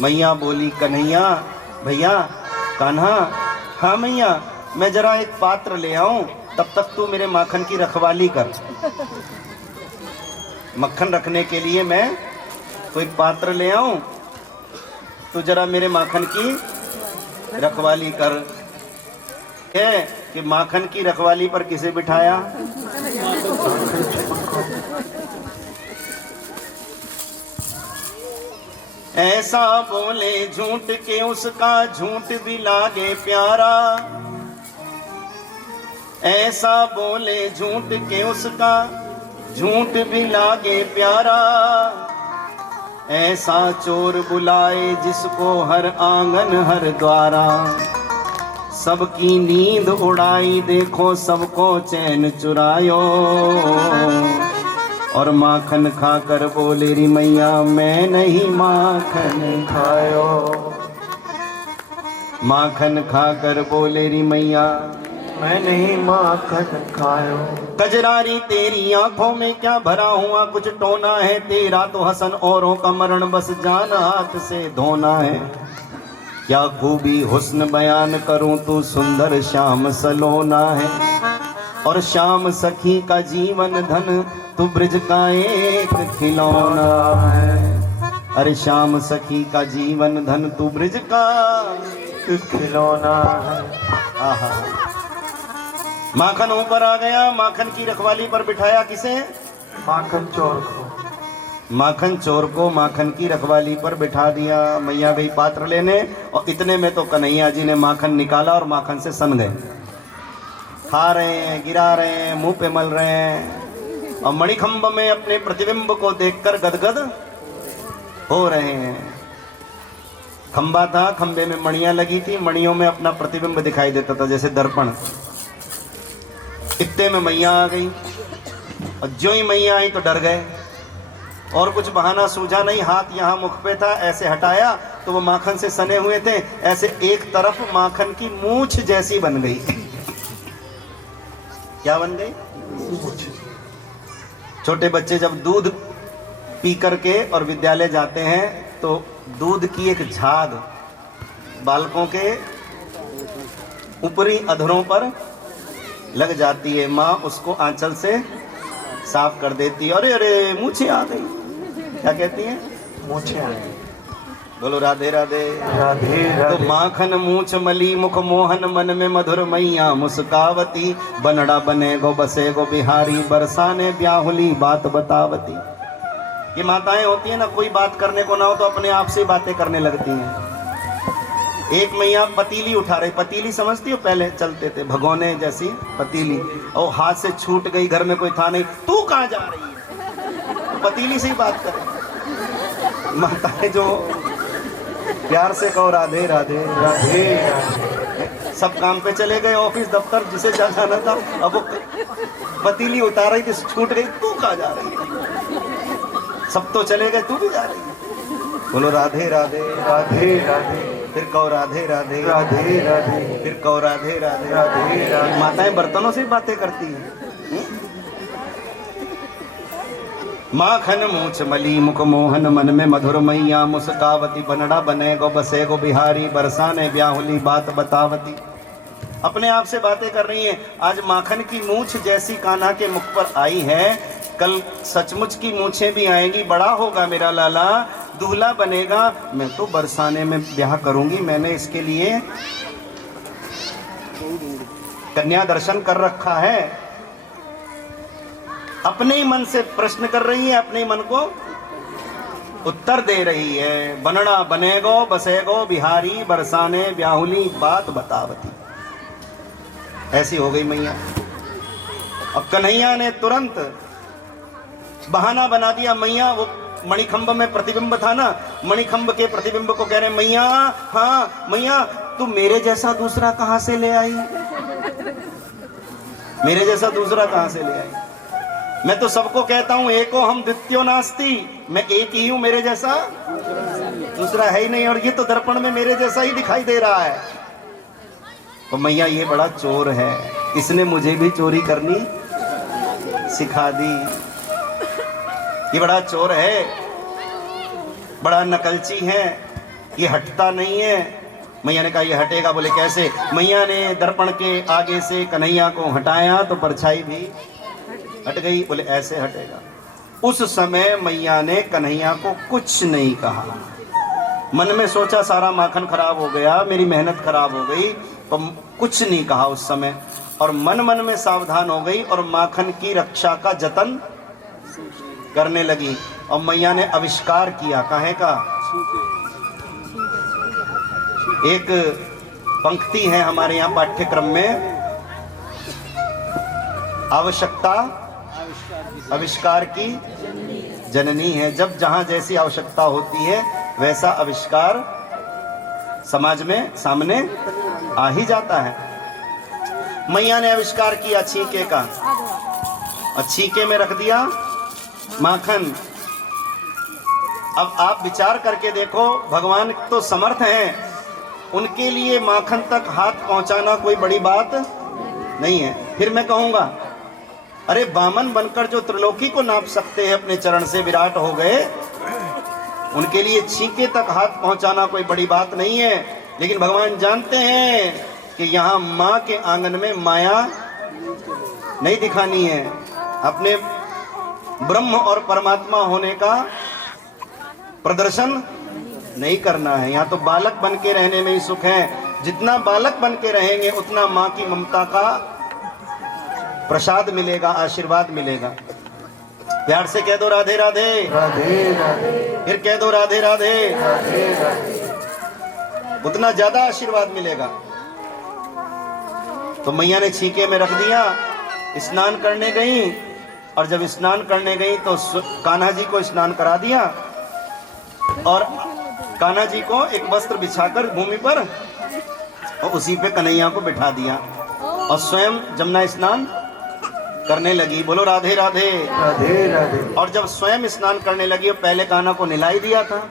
मैया बोली, कन्हैया भैया, कान्हा, हाँ मैया, मैं जरा एक पात्र ले आऊं, तब तक तू मेरे माखन की रखवाली कर। मक्खन रखने के लिए मैं कोई पात्र ले आऊं, तो जरा मेरे माखन की रखवाली कर। है कि माखन की रखवाली पर किसे बिठाया? ऐसा बोले झूठ के उसका झूठ भी लागे प्यारा। ऐसा बोले झूठ के उसका झूठ भी लागे प्यारा। ऐसा चोर बुलाए जिसको हर आंगन हर द्वारा। सबकी नींद उड़ाई देखो सबको चैन चुरायो। और माखन खाकर बोले री मैया मैं नहीं माखन खायो। माखन खाकर बोले री मैया मैं नहीं माखन खायो। कजरारी तेरी आंखों में क्या भरा हुआ कुछ टोना है तेरा तो हसन औरों का मरण बस जान हाथ से धोना है। क्या खूबी हुस्न बयान करूं तू सुंदर श्याम सलोना है। और श्याम सखी का जीवन धन तू ब्रज का एक खिलौना है। अरे श्याम सखी का जीवन धन तू ब्रज का खिलौना है। आहा। माखन ऊपर आ गया। माखन की रखवाली पर बिठाया किसे? माखन चोर को। माखन चोर को माखन की रखवाली पर बिठा दिया। मैया गई पात्र लेने और इतने में तो कन्हैया जी ने माखन निकाला और माखन से सन गए। खा रहे हैं, गिरा रहे हैं, मुंह पे मल रहे हैं और मणिखंभ में अपने प्रतिबिंब को देखकर गदगद हो रहे हैं। खंबा था, खंबे में मणियां लगी थी, मणियों में अपना प्रतिबिंब दिखाई देता था जैसे दर्पण। इतने में मैया आ गई और जो ही मैया आई तो डर गए और कुछ बहाना सूझा नहीं। हाथ यहाँ मुख पे था, ऐसे हटाया तो वो माखन से सने हुए थे, ऐसे एक तरफ माखन की मूछ जैसी बन गई। क्या बन गई? छोटे बच्चे जब दूध पी करके और विद्यालय जाते हैं तो दूध की एक झाग बालकों के ऊपरी अधरों पर लग जाती है। माँ उसको आंचल से साफ कर देती। अरे अरे मूछें आ गई, क्या कहती हैं? मूछें आ गई। बोलो राधे राधे। राधे तो राधे। माखन मूछ मली मुख मोहन मन में मधुर मैया मुस्कावती, बनड़ा बने गो बसे गो बिहारी, बरसाने ब्याहुली बात बतावती। ये माताएं होती है ना, कोई बात करने को ना हो तो अपने आप से बातें करने लगती हैं। एक मैया पतीली उठा रही, पतीली समझती हो, पहले चलते थे भगोने जैसी पतीली, और हाथ से छूट गई, घर में कोई था नहीं, तू कहाँ जा रही है, पतीली से ही बात करे। माताएं जो प्यार से कहो राधे राधे राधे राधे। सब काम पे चले गए, ऑफिस दफ्तर जिसे जाना था, अब वो पतीली उतार रही थी, छूट गई, तू कहाँ जा रही है, सब तो चले गए, तू भी जा रही है। बोलो राधे राधे राधे राधे। फिर कहो राधे राधे राधे राधे। फिर कहो राधे राधे राधे राधे। माताएं बर्तनों से बातें करती हैं। माखन मूछ मली मुख मोहन मन में मधुर मैया मुस्कावती, बनड़ा बने गो बसे गो बिहारी, बरसाने ब्याहुली बात बतावती। अपने आप से बातें कर रही हैं। आज माखन की मूछ जैसी कान्हा के मुख पर आई है, कल सचमुच की मूछें भी आएंगी। बड़ा होगा मेरा लाला, दूल्हा बनेगा, मैं तो बरसाने में ब्याह करूंगी। मैंने इसके लिए कन्या दर्शन कर रखा है। अपने ही मन से प्रश्न कर रही है, अपने ही मन को उत्तर दे रही है। बनड़ा बनेगो बसेगो बिहारी, बरसाने ब्याहुली बात बतावती। ऐसी हो गई मैया। अब कन्हैया ने तुरंत बहाना बना दिया। मैया वो मणिखंभ में प्रतिबिंब था ना, मणिखंभ के प्रतिबिंब को कह रहे मैया, हाँ मैया तू मेरे जैसा दूसरा कहां से ले आई, मेरे जैसा दूसरा कहां से ले आई। मैं तो सबको कहता हूं एको हम द्वितीयो नास्ति, मैं एक ही हूं, मेरे जैसा दूसरा है ही नहीं, और ये तो दर्पण में मेरे जैसा ही दिखाई दे रहा है। तो मैया ये बड़ा चोर है, इसने मुझे भी चोरी करनी सिखा दी। ये बड़ा चोर है, बड़ा नकलची है, ये हटता नहीं है। मैया ने कहा ये हटेगा। बोले कैसे? मैया ने दर्पण के आगे से कन्हैया को हटाया तो परछाई भी हट गई। बोले ऐसे हटेगा। उस समय मैया ने कन्हैया को कुछ नहीं कहा। मन में सोचा सारा माखन खराब हो गया, मेरी मेहनत खराब हो गई, तो कुछ नहीं कहा उस समय, और मन मन में सावधान हो गई और माखन की रक्षा का जतन करने लगी। और मैया ने आविष्कार किया, काहे का? एक पंक्ति है हमारे यहाँ पाठ्यक्रम में, आवश्यकता आविष्कार की जननी है। जब जहां जैसी आवश्यकता होती है वैसा आविष्कार समाज में सामने आ ही जाता है। मैया ने आविष्कार किया छीके का, और छीके में रख दिया माखन। अब आप विचार करके देखो, भगवान तो समर्थ हैं, उनके लिए माखन तक हाथ पहुंचाना कोई बड़ी बात नहीं है। फिर मैं कहूंगा अरे वामन बनकर जो त्रिलोकी को नाप सकते हैं अपने चरण से, विराट हो गए, उनके लिए छीके तक हाथ पहुंचाना कोई बड़ी बात नहीं है। लेकिन भगवान जानते हैं कि यहाँ माँ के आंगन में माया नहीं दिखानी है, अपने ब्रह्म और परमात्मा होने का प्रदर्शन नहीं करना है। यहाँ तो बालक बन के रहने में ही सुख है। जितना बालक बन के रहेंगे उतना माँ की ममता का प्रसाद मिलेगा, आशीर्वाद मिलेगा। प्यार से कह दो राधे राधे राधे राधे। फिर कह दो राधे राधे राधे राधे। उतना ज्यादा आशीर्वाद मिलेगा। तो मैया ने छीके में रख दिया, स्नान करने गई, और जब स्नान करने गई तो कान्हा जी को स्नान करा दिया, और कान्हा जी को एक वस्त्र बिछाकर भूमि पर और उसी पे कन्हैया को बिठा दिया, और स्वयं जमुना स्नान करने लगी। बोलो राधे राधे राधे राधे। और जब स्वयं स्नान करने लगी, पहले कान्हा को नहलाई दिया था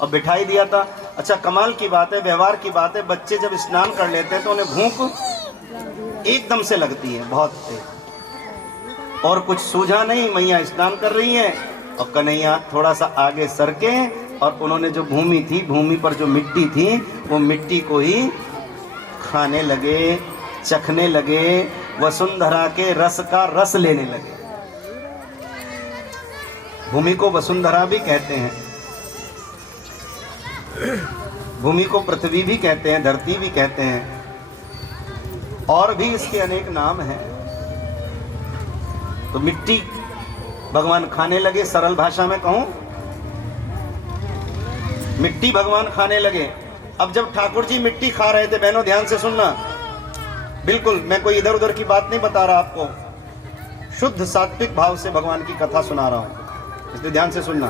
और बिठाई दिया था। अच्छा कमाल की बात है, व्यवहार की बात है, बच्चे जब स्नान कर लेते हैं तो उन्हें भूख एकदम से लगती है बहुत तेज, और कुछ सूझा नहीं, मैया स्नान कर रही हैं और कन्हैया थोड़ा सा आगे सरके, और उन्होंने जो भूमि थी, भूमि पर जो मिट्टी थी, वो मिट्टी को ही खाने लगे, चखने लगे, वसुंधरा के रस का रस लेने लगे। भूमि को वसुंधरा भी कहते हैं, भूमि को पृथ्वी भी कहते हैं, धरती भी कहते हैं, और भी इसके अनेक नाम हैं। तो मिट्टी भगवान खाने लगे, सरल भाषा में कहूं, मिट्टी भगवान खाने लगे। अब जब ठाकुर जी मिट्टी खा रहे थे, बहनों ध्यान से सुनना, बिल्कुल मैं कोई इधर उधर की बात नहीं बता रहा आपको, शुद्ध सात्विक भाव से भगवान की कथा सुना रहा हूं, इसलिए ध्यान से सुनना।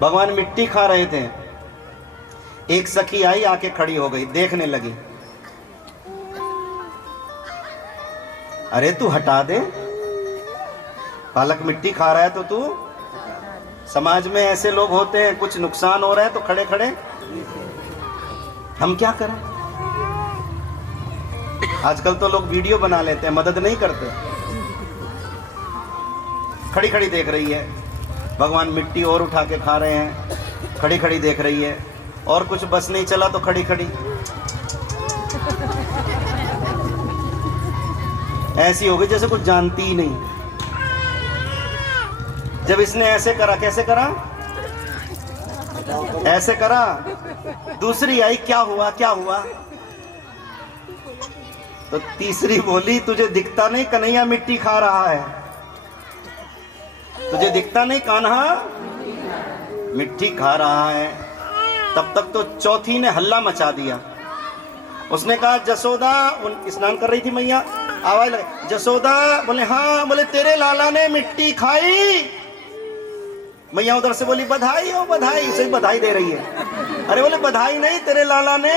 भगवान मिट्टी खा रहे थे, एक सखी आई, आके खड़ी हो गई, देखने लगी। अरे तू हटा दे, बालक मिट्टी खा रहा है तो तू, समाज में ऐसे लोग होते हैं, कुछ नुकसान हो रहा है तो खड़े खड़े, हम क्या करें। आजकल तो लोग वीडियो बना लेते हैं, मदद नहीं करते। खड़ी खड़ी देख रही है, भगवान मिट्टी और उठा के खा रहे हैं, खड़ी खड़ी देख रही है, और कुछ बस नहीं चला तो खड़ी खड़ी ऐसी हो गई जैसे कुछ जानती ही नहीं। जब इसने ऐसे करा, कैसे करा, ऐसे करा, दूसरी आई, क्या हुआ क्या हुआ, तो तीसरी बोली, तुझे दिखता नहीं कन्हैया मिट्टी खा रहा है, तुझे दिखता नहीं कान्हा मिट्टी खा रहा है। तब तक तो चौथी ने हल्ला मचा दिया। उसने कहा जसोदा, स्नान कर रही थी मैया, आवाज लगे जसोदा, बोले हाँ, बोले तेरे लाला ने मिट्टी खाई। मैया उधर से बोली बधाई हो बधाई, सही बधाई दे रही है। अरे बोले बधाई नहीं, तेरे लाला ने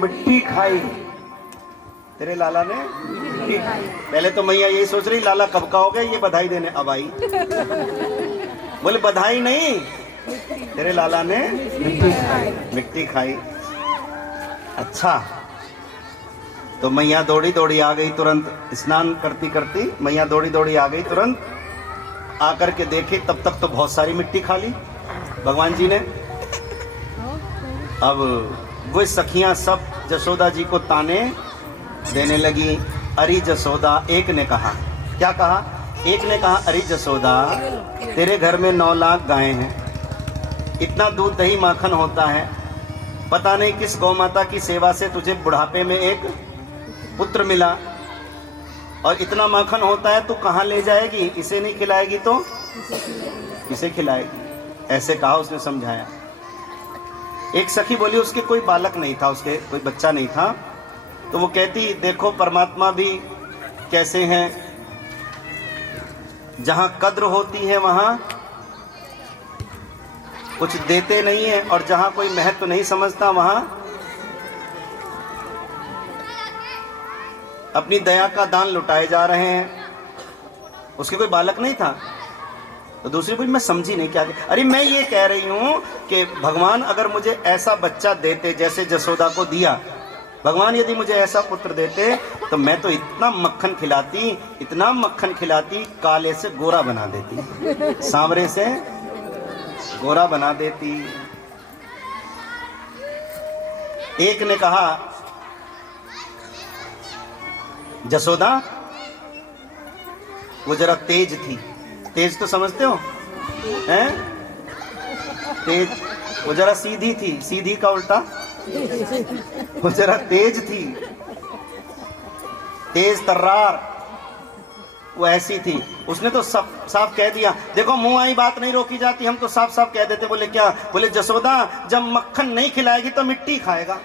मिट्टी खाई, तेरे लाला ने मिट्टी खाई। पहले तो मैया यही सोच रही लाला कब का हो गया ये बधाई देने, अब आई। बोले बधाई नहीं, तेरे लाला ने मिट्टी खाई। अच्छा, तो मैया दौड़ी दौड़ी आ गई तुरंत, स्नान करती करती मैया दौड़ी दौड़ी आ गई तुरंत, आकर के देखे तब तक तो बहुत सारी मिट्टी खा ली भगवान जी ने। अब वो सखियां सब जसोदा जी को ताने देने लगी। अरे जसोदा, एक ने कहा, क्या कहा, एक ने कहा अरे जसोदा, तेरे घर में 9 लाख गायें हैं, इतना दूध दही माखन होता है, पता नहीं किस गौ माता की सेवा से तुझे बुढ़ापे में एक पुत्र मिला, और इतना माखन होता है, तू कहाँ ले जाएगी, इसे नहीं खिलाएगी तो इसे खिलाएगी। ऐसे कहा, उसने समझाया। एक सखी बोली उसके कोई बालक नहीं था, उसके कोई बच्चा नहीं था, तो वो कहती देखो परमात्मा भी कैसे हैं, जहाँ कद्र होती है वहाँ कुछ देते नहीं है, और जहाँ कोई महत्व नहीं समझता वहाँ अपनी दया का दान लुटाए जा रहे हैं। उसके कोई बालक नहीं था। तो दूसरी बोली मैं समझी नहीं क्या। अरे मैं ये कह रही हूँ कि भगवान अगर मुझे ऐसा बच्चा देते जैसे जसोदा को दिया, भगवान यदि मुझे ऐसा पुत्र देते तो मैं तो इतना मक्खन खिलाती, इतना मक्खन खिलाती, काले से गोरा बना देती, सांवरे से गोरा बना देती। एक ने कहा जसोदा, वो जरा तेज थी, तेज तो समझते हो हैं, तेज, वो जरा सीधी थी, सीधी का उल्टा, वो जरा तेज थी, तेज तर्रार, वो ऐसी थी। उसने तो साफ कह दिया, देखो मुंह आई बात नहीं रोकी जाती, हम तो साफ साफ कह देते। बोले क्या, बोले जसोदा जब मक्खन नहीं खिलाएगी तो मिट्टी खाएगा।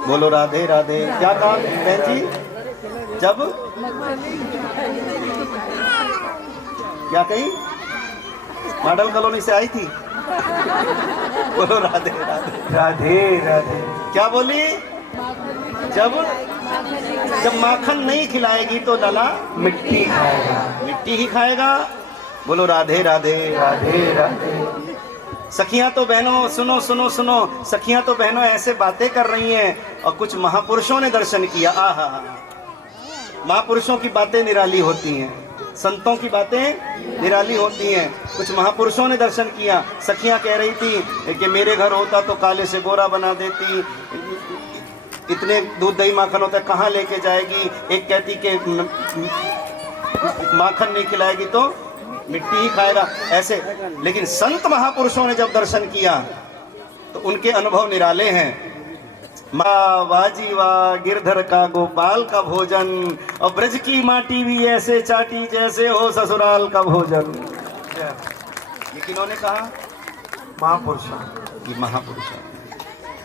बोलो राधे राधे। क्या कहा बहन जी, जब क्या कही, मॉडल कॉलोनी से आई थी। बोलो राधे राधे राधे राधे। क्या बोली, जब माखन नहीं खिलाएगी तो लाला मिट्टी खाएगा, मिट्टी ही खाएगा। बोलो राधे राधे राधे राधे। सखियां तो बहनों सुनो सुनो सुनो, सखियां तो बहनों ऐसे बातें कर रही हैं, और कुछ महापुरुषों ने दर्शन किया। आहा, महापुरुषों की बातें निराली होती हैं, संतों की बातें निराली होती हैं। कुछ महापुरुषों ने दर्शन किया। सखियां कह रही थी कि मेरे घर होता तो काले से गोरा बना देती, इतने दूध दही माखन होता है कहाँ लेके जाएगी। एक कहती कि माखन नहीं खिलाएगी तो मिट्टी ही खाएगा, ऐसे। लेकिन संत महापुरुषों ने जब दर्शन किया तो उनके अनुभव निराले हैं। वाह जी वाह, गिरधर का गोपाल का भोजन, और ब्रज की माटी भी ऐसे चाटी जैसे हो ससुराल का भोजन। ये किन्होंने कहा? महापुरुषों। ये महापुरुषों।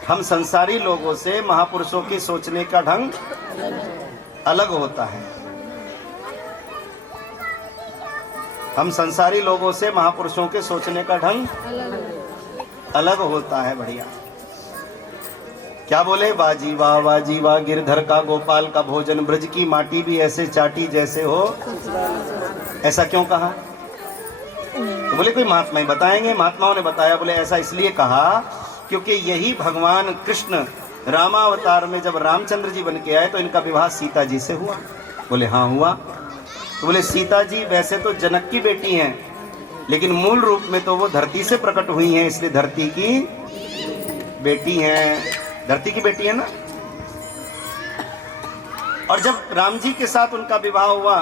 हम संसारी लोगों से महापुरुषों के सोचने का ढंग अलग होता है। हम संसारी लोगों से महापुरुषों के सोचने का ढंग अलग होता है। बढ़िया। क्या बोले? वाजी वाह, वाजी वाह, गिरधर का गोपाल का भोजन, ब्रज की माटी भी ऐसे चाटी जैसे हो। ऐसा क्यों कहा? तो बोले कोई महात्मा ही बताएंगे। महात्माओं ने बताया, बोले ऐसा इसलिए कहा क्योंकि यही भगवान कृष्ण रामावतार में जब रामचंद्र जी बन के आए तो इनका विवाह सीता जी से हुआ। बोले हाँ हुआ। तो बोले सीता जी वैसे तो जनक की बेटी हैं, लेकिन मूल रूप में तो वो धरती से प्रकट हुई हैं, इसलिए धरती की बेटी हैं। धरती की बेटी है ना। और जब राम जी के साथ उनका विवाह हुआ,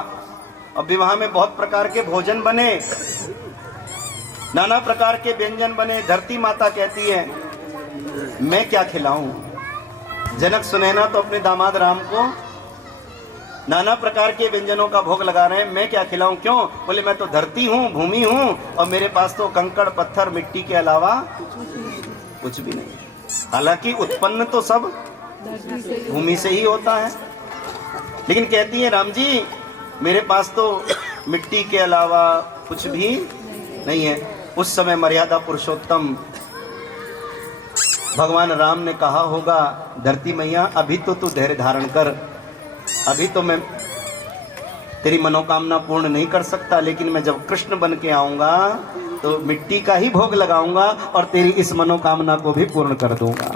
और विवाह में बहुत प्रकार के भोजन बने, नाना प्रकार के व्यंजन बने। धरती माता कहती है मैं क्या खिलाऊं? जनक सुनैना तो अपने दामाद राम को नाना प्रकार के व्यंजनों का भोग लगा रहे हैं, मैं क्या खिलाऊं? क्यों? बोले मैं तो धरती हूं, भूमि हूं, और मेरे पास तो कंकड़ पत्थर मिट्टी के अलावा कुछ भी नहीं। हालांकि उत्पन्न तो सब भूमि से ही होता है, लेकिन कहती है राम जी मेरे पास तो मिट्टी के अलावा कुछ भी नहीं है। उस समय मर्यादा पुरुषोत्तम भगवान राम ने कहा होगा, धरती मैया अभी तो तू धैर्य धारण कर, अभी तो मैं तेरी मनोकामना पूर्ण नहीं कर सकता, लेकिन मैं जब कृष्ण बन के आऊंगा तो मिट्टी का ही भोग लगाऊंगा और तेरी इस मनोकामना को भी पूर्ण कर दूंगा,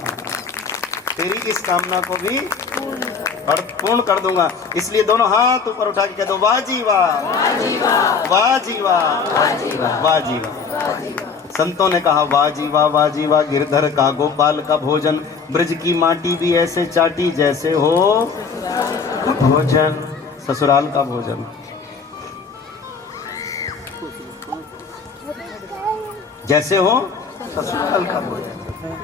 तेरी इस कामना को भी और पूर्ण कर दूंगा। इसलिए दोनों हाथ ऊपर उठा के कह दो वाह जी वाह, वाह जी वाह, वाह जी वाह, वाह जी वाह। संतों ने कहा वाह जी वाह, वाह जी वाह, गिरधर का गोपाल का भोजन, ब्रज की माटी भी ऐसे चाटी जैसे हो भोजन, ससुराल का भोजन। जैसे हो ससुराल का भोजन।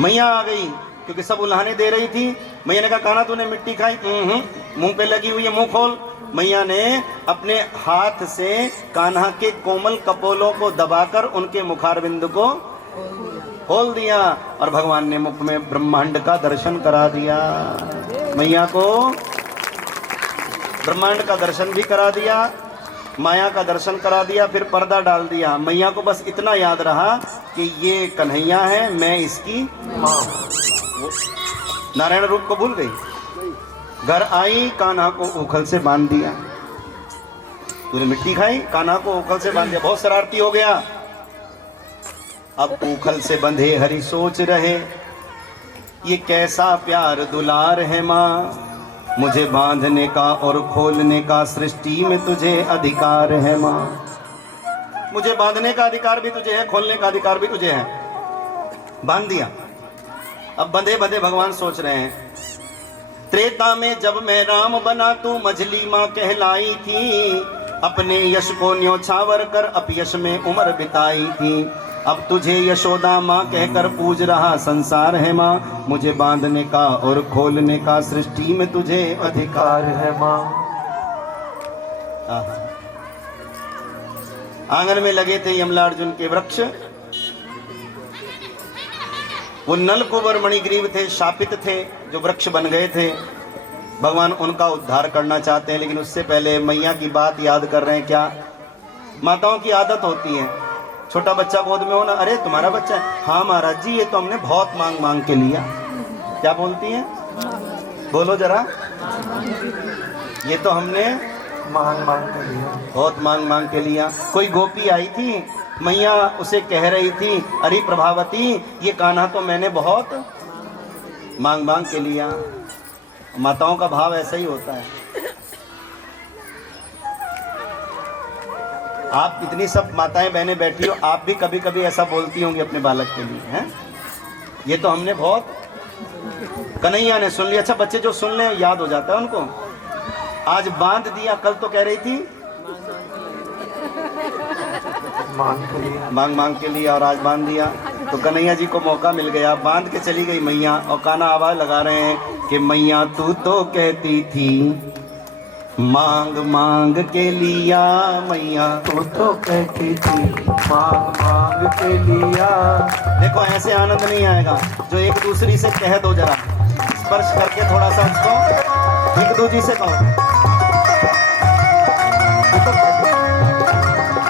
मैया आ गई क्योंकि सब उल्हाने दे रही थी। मैया ने कहा कान्हा तूने मिट्टी खाई? मुंह पे लगी हुई है, मुंह खोल। मैया ने अपने हाथ से कान्हा के कोमल कपोलों को दबाकर उनके मुखारविंद को खोल दिया और भगवान ने मुख में ब्रह्मांड का दर्शन करा दिया। मैया को ब्रह्मांड का दर्शन भी करा दिया, माया का दर्शन करा दिया, फिर पर्दा डाल दिया। मैया को बस इतना याद रहा कि ये कन्हैया है, मैं इसकी माँ। नारायण रूप को भूल गई। घर आई, कान्हा को उखल से बांध दिया। तूने मिट्टी खाई, कान्हा को उखल से बांध दिया। बहुत शरारती हो गया। अब उखल से बंधे हरि सोच रहे ये कैसा प्यार दुलार है माँ, मुझे बांधने का और खोलने का सृष्टि में तुझे अधिकार है माँ। मुझे बांधने का अधिकार भी तुझे है, खोलने का अधिकार भी तुझे है। बांध दिया। अब बंधे बंधे भगवान सोच रहे हैं त्रेता में जब मैं राम बना तू मझली माँ कहलाई थी, अपने यश को न्योछावर कर अपयश में उम्र बिताई थी। अब तुझे यशोदा माँ कहकर पूज रहा संसार है माँ, मुझे बांधने का और खोलने का सृष्टि में तुझे अधिकार है माँ। आंगन में लगे थे यमलार्जुन के वृक्ष। वो नल कुंवर मणिग्रीव थे, शापित थे, जो वृक्ष बन गए थे। भगवान उनका उद्धार करना चाहते हैं, लेकिन उससे पहले मैया की बात याद कर रहे हैं। क्या माताओं की आदत होती है, छोटा बच्चा गोद में हो ना, अरे तुम्हारा बच्चा है? हाँ महाराज जी, ये तो हमने बहुत मांग मांग के लिया। क्या बोलती हैं? बोलो जरा। ये तो हमने मांग मांग के लिया, बहुत मांग मांग के लिया। कोई गोपी आई थी, मैया उसे कह रही थी अरे प्रभावती, ये कान्हा तो मैंने बहुत मांग मांग के लिया। माताओं का भाव ऐसा ही होता है। आप इतनी सब माताएं बहनें बैठी हो, आप भी कभी कभी ऐसा बोलती होंगी अपने बालक के लिए, हैं? ये तो हमने बहुत, कन्हैया ने सुन लिया। अच्छा, बच्चे जो सुन ले याद हो जाता है उनको। आज बांध दिया, कल तो कह रही थी मांग के लिए। मांग मांग के लिए, और आज बांध दिया। तो कन्हैया जी को मौका मिल गया, बांध के चली गई मैया। और कान्हा आवाज लगा रहे हैं कि मैया तू तो कहती थी मांग मांग के लिया, मैया तू तो कहती थी मांग मांग के लिया। देखो ऐसे आनंद नहीं आएगा, जो एक दूसरी से कह दो, जरा स्पर्श करके थोड़ा सा उसको एक दूसरी से कहो।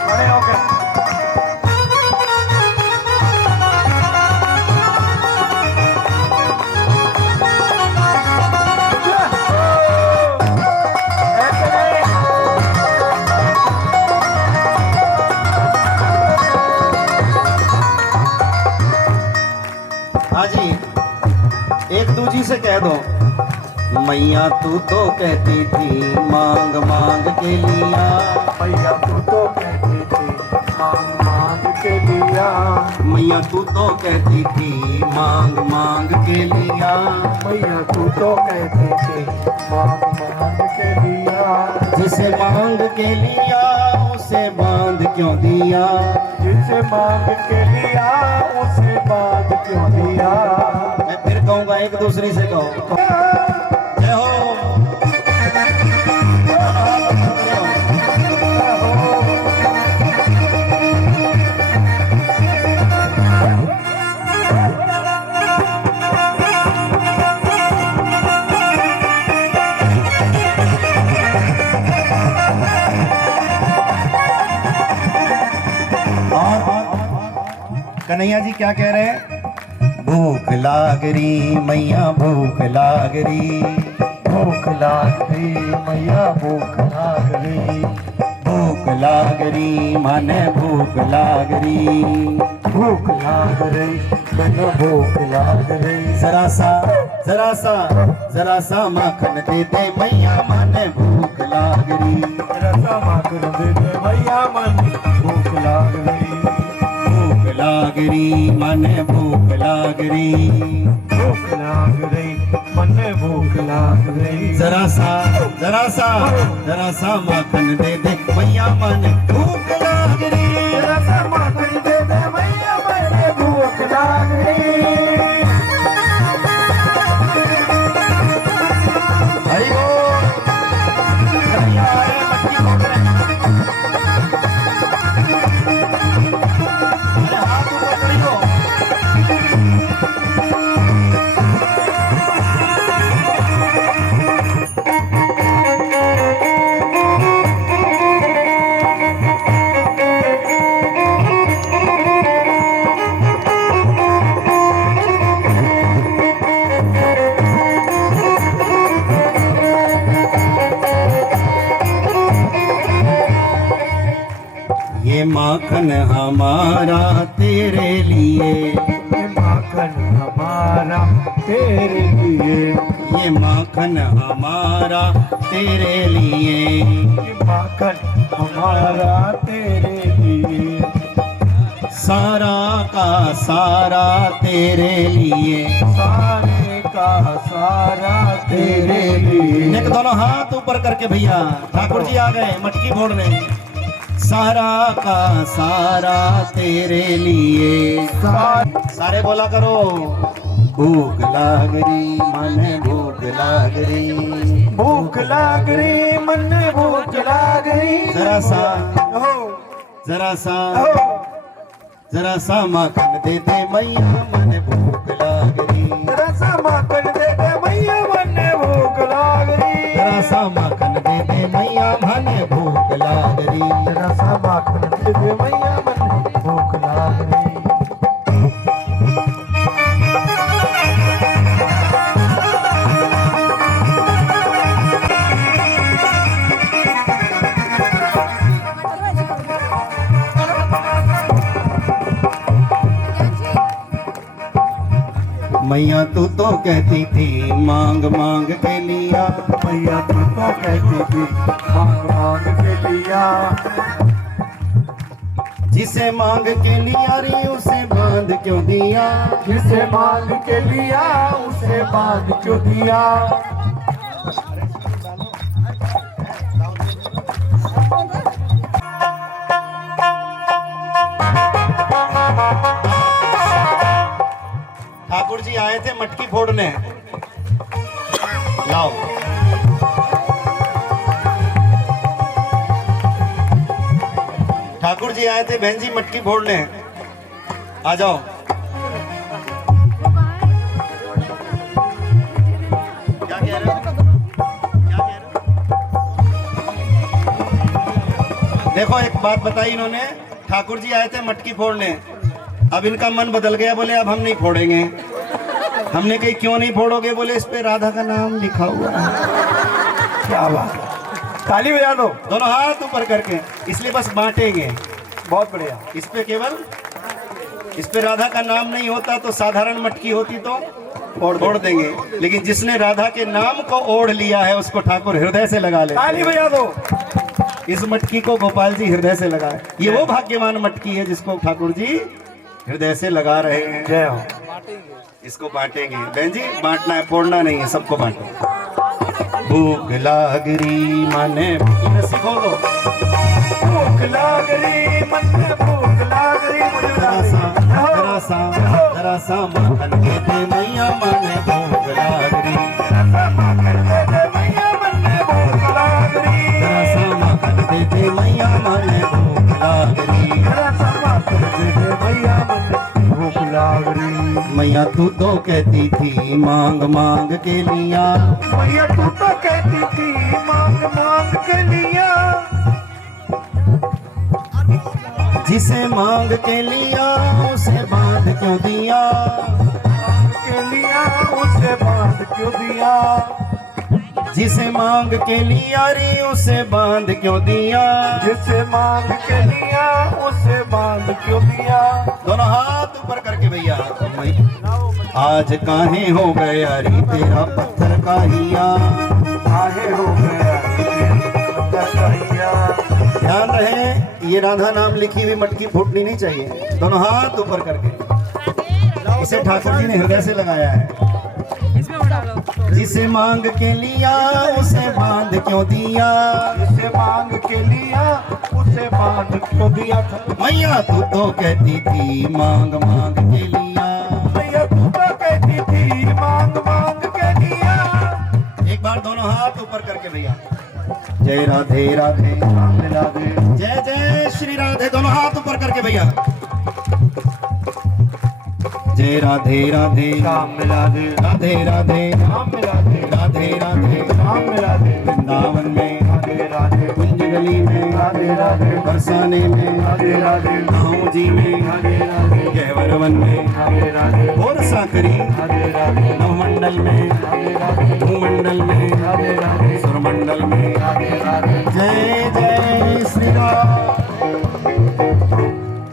खड़े होके हाँ जी, एक दूजी से कह दो, मैया तू तो कहती थी मांग मांग के लिया, मैया तू तो कहती थी मांग मांग के लिया। मैया तू तो कहती थी मांग मांग के लिया, मैया तू तो कहती थी मांग मांग के लिया। जिसे मांग के लिया उसे बांध क्यों दिया, जिसे मांग के लिया उसे बांध क्यों दिया। मैं फिर कहूँगा, एक दूसरी से कहो, जय हो। कन्हैया जी क्या कह रहे हैं? भूख लाग रही मैया भूख लाग रही, भूख लाग रही मैया भूख लाग रही। भूख लाग रही माने भूख लाग रही, भूख लाग रही मैया भूख लाग रही। जरा सा जरा सा जरा सा माखन दे दे मैया माने भूख लाग रही। रसा माखन दे दे मैया मन भूख लाग रही। भूख लाग रही माने भूख लाग रही, भूख लाग रही मन भूख लाग रही। जरा सा जरा सा जरा सा माखन दे दे मैया माने भूख लाग रही। रसा माखन दे दे मैया मन भूख लाग रही। हरि बोल। कन्हैया आ रहे हैं, मटकी फोड़ रहे हैं। अरे हाथ ऊपर करियो। ये माखन हमारा तेरे लिए, ये माखन हमारा तेरे लिए। ये माखन हमारा तेरे लिए, ये माखन हमारा तेरे लिए। सारा का सारा तेरे लिए, सारे का सारा तेरे लिए। एक दोनों हाथ ऊपर करके भैया, ठाकुर जी आ गए मटकी फोड़ने। सारा का सारा तेरे लिए, सारे बोला करो। भूख लाग रही मन भूख लाग रही, भूख लाग रही मन भूख लाग रही। जरा सा हो जरा सा हो जरा सा माखन दे दे मैया मन भूख लाग रही। रसा माखन दे दे मैया मन भूख लाग रही। जरा सा माखन दे दे मैया मन भूख लाग रही। रसा माखन दे दे मैया मन भूख लाग रही। मैया तू तो कहती थी मांग मांग के लिया, मैया तू तो कहती थी मांग मांग के लिया। जिसे मांग के लिया रे उसे बांध क्यों दिया। जिसे मांग के लिया उसे बांध क्यों दिया। मटकी फोड़ने। लाओ। ठाकुर जी आए थे बहन जी मटकी फोड़ने, आ जाओ। क्या कह रहे हो? क्या कह रहे हो? देखो एक बात बताई इन्होंने, ठाकुर जी आए थे मटकी फोड़ने, अब इनका मन बदल गया, बोले अब हम नहीं फोड़ेंगे। हमने कही क्यों नहीं फोड़ोगे? बोले इस पे राधा का नाम लिखा हुआ है। क्या बात, ताली बजा दो दोनों हाथ ऊपर करके, इसलिए बस बांटेंगे। बहुत बढ़िया। इस पे केवल, इस पे राधा का नाम नहीं होता तो साधारण मटकी होती तो फोड़ देंगे, लेकिन जिसने राधा के नाम को ओढ़ लिया है उसको ठाकुर हृदय से लगा ले। ताली बजा दो। इस मटकी को गोपाल जी हृदय से लगाए। ये वो भाग्यवान मटकी है जिसको ठाकुर जी हृदय से लगा रहे हैं। जय हो। इसको बांटेंगे बहन जी, बांटना है, फोड़ना नहीं है, सबको बांटो। भूख लागरी माने, इन्हें सिखो दो। भूख लागरी मन में भूख लागरी मुझे जरा सा माखन के दे मैया माने भूख लागरी। जरा सा माखन दे दे मैया मन में भूख लागरी। जरा सा माखन दे दे मैया माने भूख लागरी। जरा सा माखन दे दे मैया मन में भूख लागरी। मैया तू तो कहती थी मांग मांग के लिया। मैया तू तो कहती थी मांग मांग के लिया। जिसे मांग के लिया उसे बांध क्यों दिया? के लिया उसे बांध क्यों दिया? जिसे मांग के लिया रे उसे बांध क्यों दिया? जिसे मांग के लिया उसे बांध क्यों दिया? दोनों हाथ ऊपर करके भैया। आज काहे हो गया रे तेरा पत्थर का हिया? काहे हो गया पत्थर का हिया? ध्यान रहे, ये राधा नाम लिखी हुई मटकी फूटनी नहीं चाहिए। दोनों हाथ ऊपर करके, इसे ठाकुर जी ने हृदय से लगाया है। जिसे मांग के लिया उसे बांध क्यों दिया? जिसे मांग के लिया उसे बांध क्यों दिया? मैया तू तो कहती थी मांग मांग के लिया। मैया तू तो कहती थी मांग मांग के लिया। एक बार दोनों हाथ ऊपर करके भैया। जय राधे राधे राधे, जय जय श्री राधे। दोनों हाथ ऊपर करके भैया। जय राधे राधे राम राधे राधे राधे राम राधे राधे राधे राम राधे। वृंदावन में राधे राधे कुंज गली में राधे राधे बरसाने में राधे राधे गाँव जी में राधे राधे गहवर वन में राधे राधे और साकरी राधे राधे नवमंडल में राधे राधे भूमंडल में राधे राधे सुरमंडल में राधे राधे। जय जय श्री राम।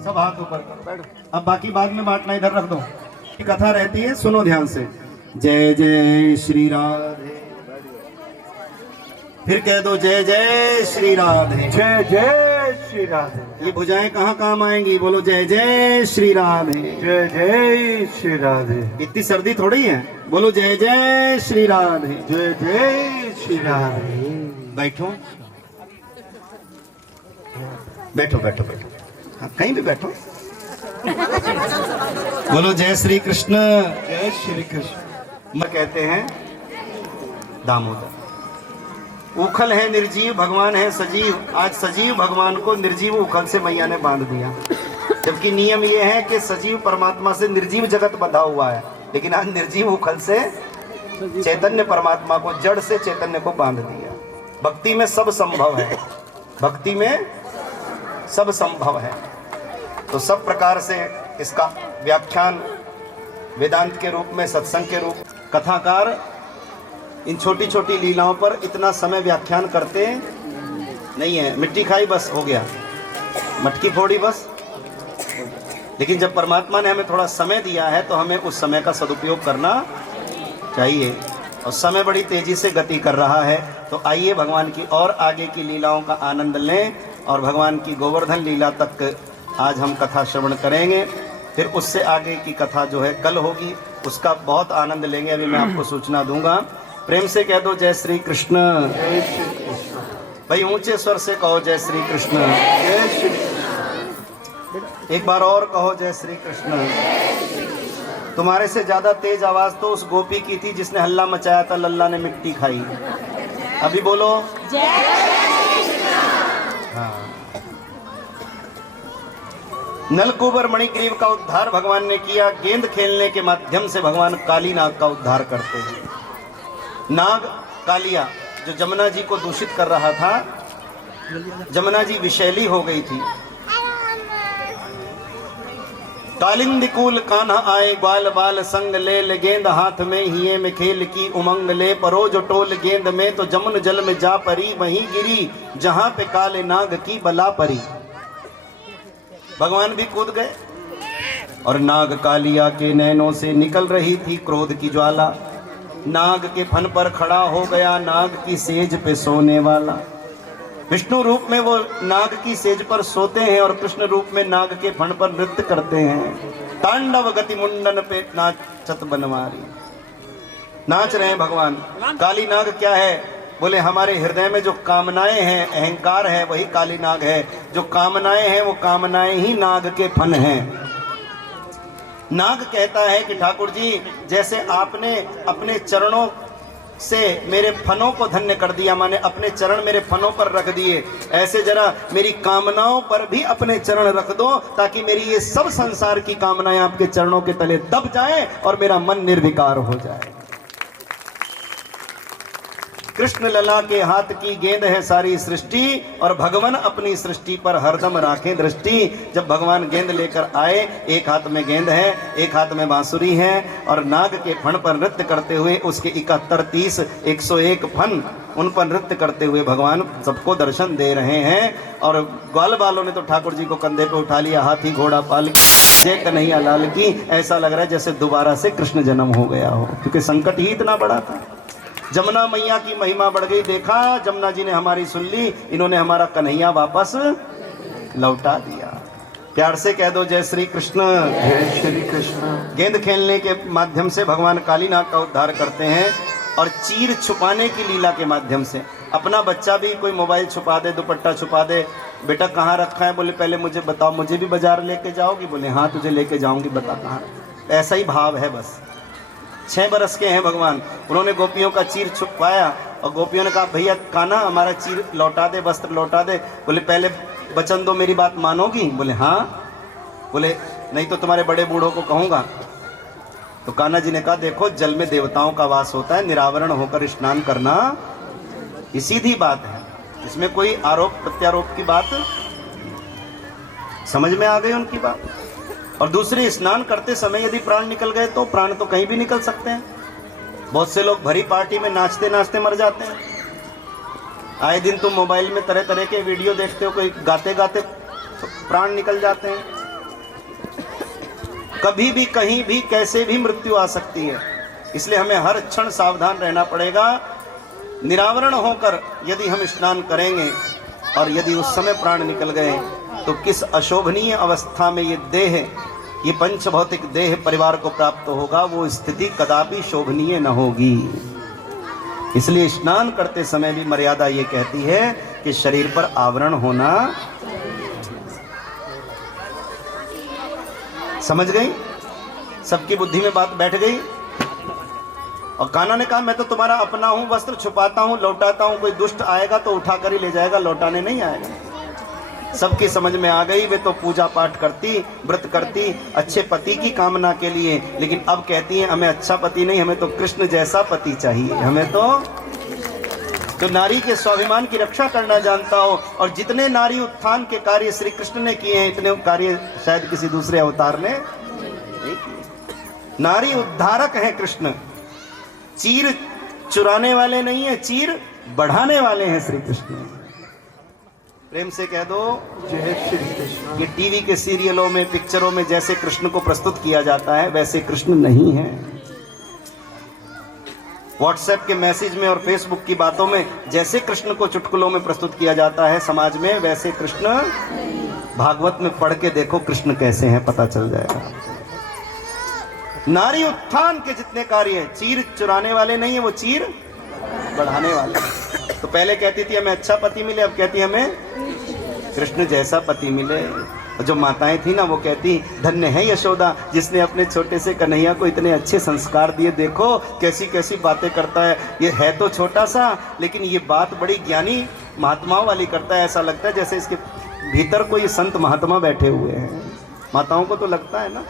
सब हाथ ऊपर कर बैठो। अब बाकी बाद में बांटना इधर रख दो। कथा रहती है, सुनो ध्यान से। जय जय श्री राधे, फिर कह दो जय जय श्री राधे। जय जय श्री राधे। ये भुजाएं कहाँ काम आएंगी? बोलो जय जय श्री राधे। जय जय श्री राधे। इतनी सर्दी थोड़ी है, बोलो जय जय श्री राधे। जय जय श्री राधे। बैठो बैठो बैठो बैठो, हाँ, कहीं भी बैठो। बोलो जय श्री कृष्ण। जय श्री कृष्ण। कहते हैं दामोदर। उखल है निर्जीव, भगवान है सजीव। आज सजीव भगवान को निर्जीव उखल से मैया ने बांध दिया, जबकि नियम ये है कि सजीव परमात्मा से निर्जीव जगत बंधा हुआ है, लेकिन आज निर्जीव उखल से चैतन्य परमात्मा को, जड़ से चैतन्य को बांध दिया। भक्ति में सब संभव है, भक्ति में सब संभव है। तो सब प्रकार से इसका व्याख्यान वेदांत के रूप में, सत्संग के रूप, कथाकार इन छोटी छोटी लीलाओं पर इतना समय व्याख्यान करते नहीं है। मिट्टी खाई बस हो गया, मटकी फोड़ी बस। लेकिन जब परमात्मा ने हमें थोड़ा समय दिया है तो हमें उस समय का सदुपयोग करना चाहिए। और समय बड़ी तेजी से गति कर रहा है, तो आइए भगवान की और आगे की लीलाओं का आनंद लें। और भगवान की गोवर्धन लीला तक आज हम कथा श्रवण करेंगे, फिर उससे आगे की कथा जो है कल होगी, उसका बहुत आनंद लेंगे। अभी मैं आपको सूचना दूंगा। प्रेम से कह दो जय श्री कृष्ण। जय श्री कृष्ण। भाई ऊंचे स्वर से कहो जय श्री कृष्ण। जय श्री। एक बार और कहो जय श्री कृष्ण। तुम्हारे से ज्यादा तेज आवाज तो उस गोपी की थी जिसने हल्ला मचाया था, लल्ला ने मिट्टी खाई। अभी बोलो हाँ। नलकूबर मणिग्रीव का उद्धार भगवान ने किया। गेंद खेलने के माध्यम से भगवान काली नाग का उद्धार करते हैं। नाग कालिया जो जमुना जी को दूषित कर रहा था, जमुना जी विषैली हो गई थी। कालिंदी कूल कान्हा आए ग्वाल बाल संग ले गेंद हाथ में हिये में खेल की उमंग ले परो जो टोल गेंद में तो जमुन जल में जा परी वहीं गिरी जहां पे काले नाग की बला परी। भगवान भी कूद गए और नाग कालिया के नैनों से निकल रही थी क्रोध की ज्वाला। नाग के फन पर खड़ा हो गया नाग की सेज पे सोने वाला। विष्णु रूप में वो नाग की सेज पर सोते हैं और कृष्ण रूप में नाग के फन पर नृत्य करते हैं। तांडव गति मुंडन पे नाचत बनवारी, नाच रहे हैं भगवान। काली नाग क्या है? बोले हमारे हृदय में जो कामनाएं हैं, अहंकार है, वही काली नाग है। जो कामनाएं हैं वो कामनाएं ही नाग के फन हैं। नाग कहता है कि ठाकुर जी जैसे आपने अपने चरणों से मेरे फनों को धन्य कर दिया, माने अपने चरण मेरे फनों पर रख दिए, ऐसे जरा मेरी कामनाओं पर भी अपने चरण रख दो ताकि मेरी ये सब संसार की कामनाएं आपके चरणों के तले दब जाएं और मेरा मन निर्विकार हो जाए। कृष्ण लला के हाथ की गेंद है सारी सृष्टि और भगवान अपनी सृष्टि पर हरदम राखें दृष्टि। जब भगवान गेंद लेकर आए, एक हाथ में गेंद है, एक हाथ में बांसुरी है और नाग के फन पर नृत्य करते हुए उसके 71 30 101 फन उन पर नृत्य करते हुए भगवान सबको दर्शन दे रहे हैं। और ग्वाल बालों ने तो ठाकुर जी को कंधे पे उठा लिया, हाथी घोड़ा पाल जय कन्हैया लाल की। ऐसा लग रहा है जैसे दोबारा से कृष्ण जन्म हो गया हो, क्योंकि संकट ही इतना बड़ा था। जमुना मैया की महिमा बढ़ गई। देखा जमुना जी ने हमारी सुन ली, इन्होंने हमारा कन्हैया वापस लौटा दिया। प्यार से कह दो जय श्री कृष्ण। जय श्री कृष्ण। गेंद खेलने के माध्यम से भगवान काली नाग का उद्धार करते हैं और चीर छुपाने की लीला के माध्यम से। अपना बच्चा भी कोई मोबाइल छुपा दे, दुपट्टा छुपा दे, बेटा कहाँ रखा है? बोले पहले मुझे बताओ, मुझे भी बाजार लेके जाओगी? बोले हाँ तुझे लेके जाऊंगी, बता कहाँ। ऐसा ही भाव है बस। 6 बरस के हैं भगवान, उन्होंने गोपियों का चीर छुपाया और गोपियों ने कहा भैया कान्हा हमारा चीर लौटा दे, वस्त्र लौटा दे। बोले पहले वचन दो मेरी बात मानोगी? बोले हाँ। बोले नहीं तो तुम्हारे बड़े बूढ़ों को कहूँगा। तो कान्हा जी ने कहा देखो जल में देवताओं का वास होता है, निरावरण होकर स्नान करना ये सीधी बात है, इसमें कोई आरोप प्रत्यारोप की बात समझ में आ गई उनकी बात। और दूसरे स्नान करते समय यदि प्राण निकल गए तो प्राण तो कहीं भी निकल सकते हैं। बहुत से लोग भरी पार्टी में नाचते नाचते मर जाते हैं। आए दिन तुम मोबाइल में तरह तरह के वीडियो देखते हो, कोई गाते गाते प्राण निकल जाते हैं। कभी भी कहीं भी कैसे भी मृत्यु आ सकती है, इसलिए हमें हर क्षण सावधान रहना पड़ेगा। निरावरण होकर यदि हम स्नान करेंगे और यदि उस समय प्राण निकल गए तो किस अशोभनीय अवस्था में ये देह, ये पंच भौतिक देह परिवार को प्राप्त होगा, वो स्थिति कदापि शोभनीय न होगी। इसलिए स्नान करते समय भी मर्यादा ये कहती है कि शरीर पर आवरण होना। समझ गई? सबकी बुद्धि में बात बैठ गई। और कान्हा ने कहा मैं तो तुम्हारा अपना हूं, वस्त्र छुपाता हूं, लौटाता हूं, कोई दुष्ट आएगा तो उठा कर ही ले जाएगा, लौटाने नहीं आएगा। सबकी समझ में आ गई। वे तो पूजा पाठ करती, व्रत करती अच्छे पति की कामना के लिए, लेकिन अब कहती है हमें अच्छा पति नहीं, हमें तो कृष्ण जैसा पति चाहिए। हमें तो नारी के स्वाभिमान की रक्षा करना जानता हो। और जितने नारी उत्थान के कार्य श्री कृष्ण ने किए हैं, इतने कार्य शायद किसी दूसरे अवतार ने नहीं किए। नारी उद्धारक है कृष्ण, चीर चुराने वाले नहीं है, चीर बढ़ाने वाले हैं श्री कृष्ण। प्रेम से कह दो जय श्री कृष्ण। ये टीवी के सीरियलों में, पिक्चरों में जैसे कृष्ण को प्रस्तुत किया जाता है वैसे कृष्ण नहीं है। व्हाट्सएप के मैसेज में और फेसबुक की बातों में जैसे कृष्ण को चुटकुलों में प्रस्तुत किया जाता है समाज में, वैसे कृष्ण भागवत में पढ़ के देखो कृष्ण कैसे हैं, पता चल जाएगा। नारी उत्थान के जितने कार्य हैं, चीर चुराने वाले नहीं है, वो चीर बढ़ाने वाले। तो पहले कहती थी हमें अच्छा पति मिले, अब कहती हमें कृष्ण जैसा पति मिले। जो माताएं थी ना वो कहती धन्य है यशोदा जिसने अपने छोटे से कन्हैया को इतने अच्छे संस्कार दिए। देखो कैसी कैसी बातें करता है, ये है तो छोटा सा लेकिन ये बात बड़ी ज्ञानी महात्माओं वाली करता है। ऐसा लगता है जैसे इसके भीतर कोई संत महात्मा बैठे हुए हैं। माताओं को तो लगता है ना,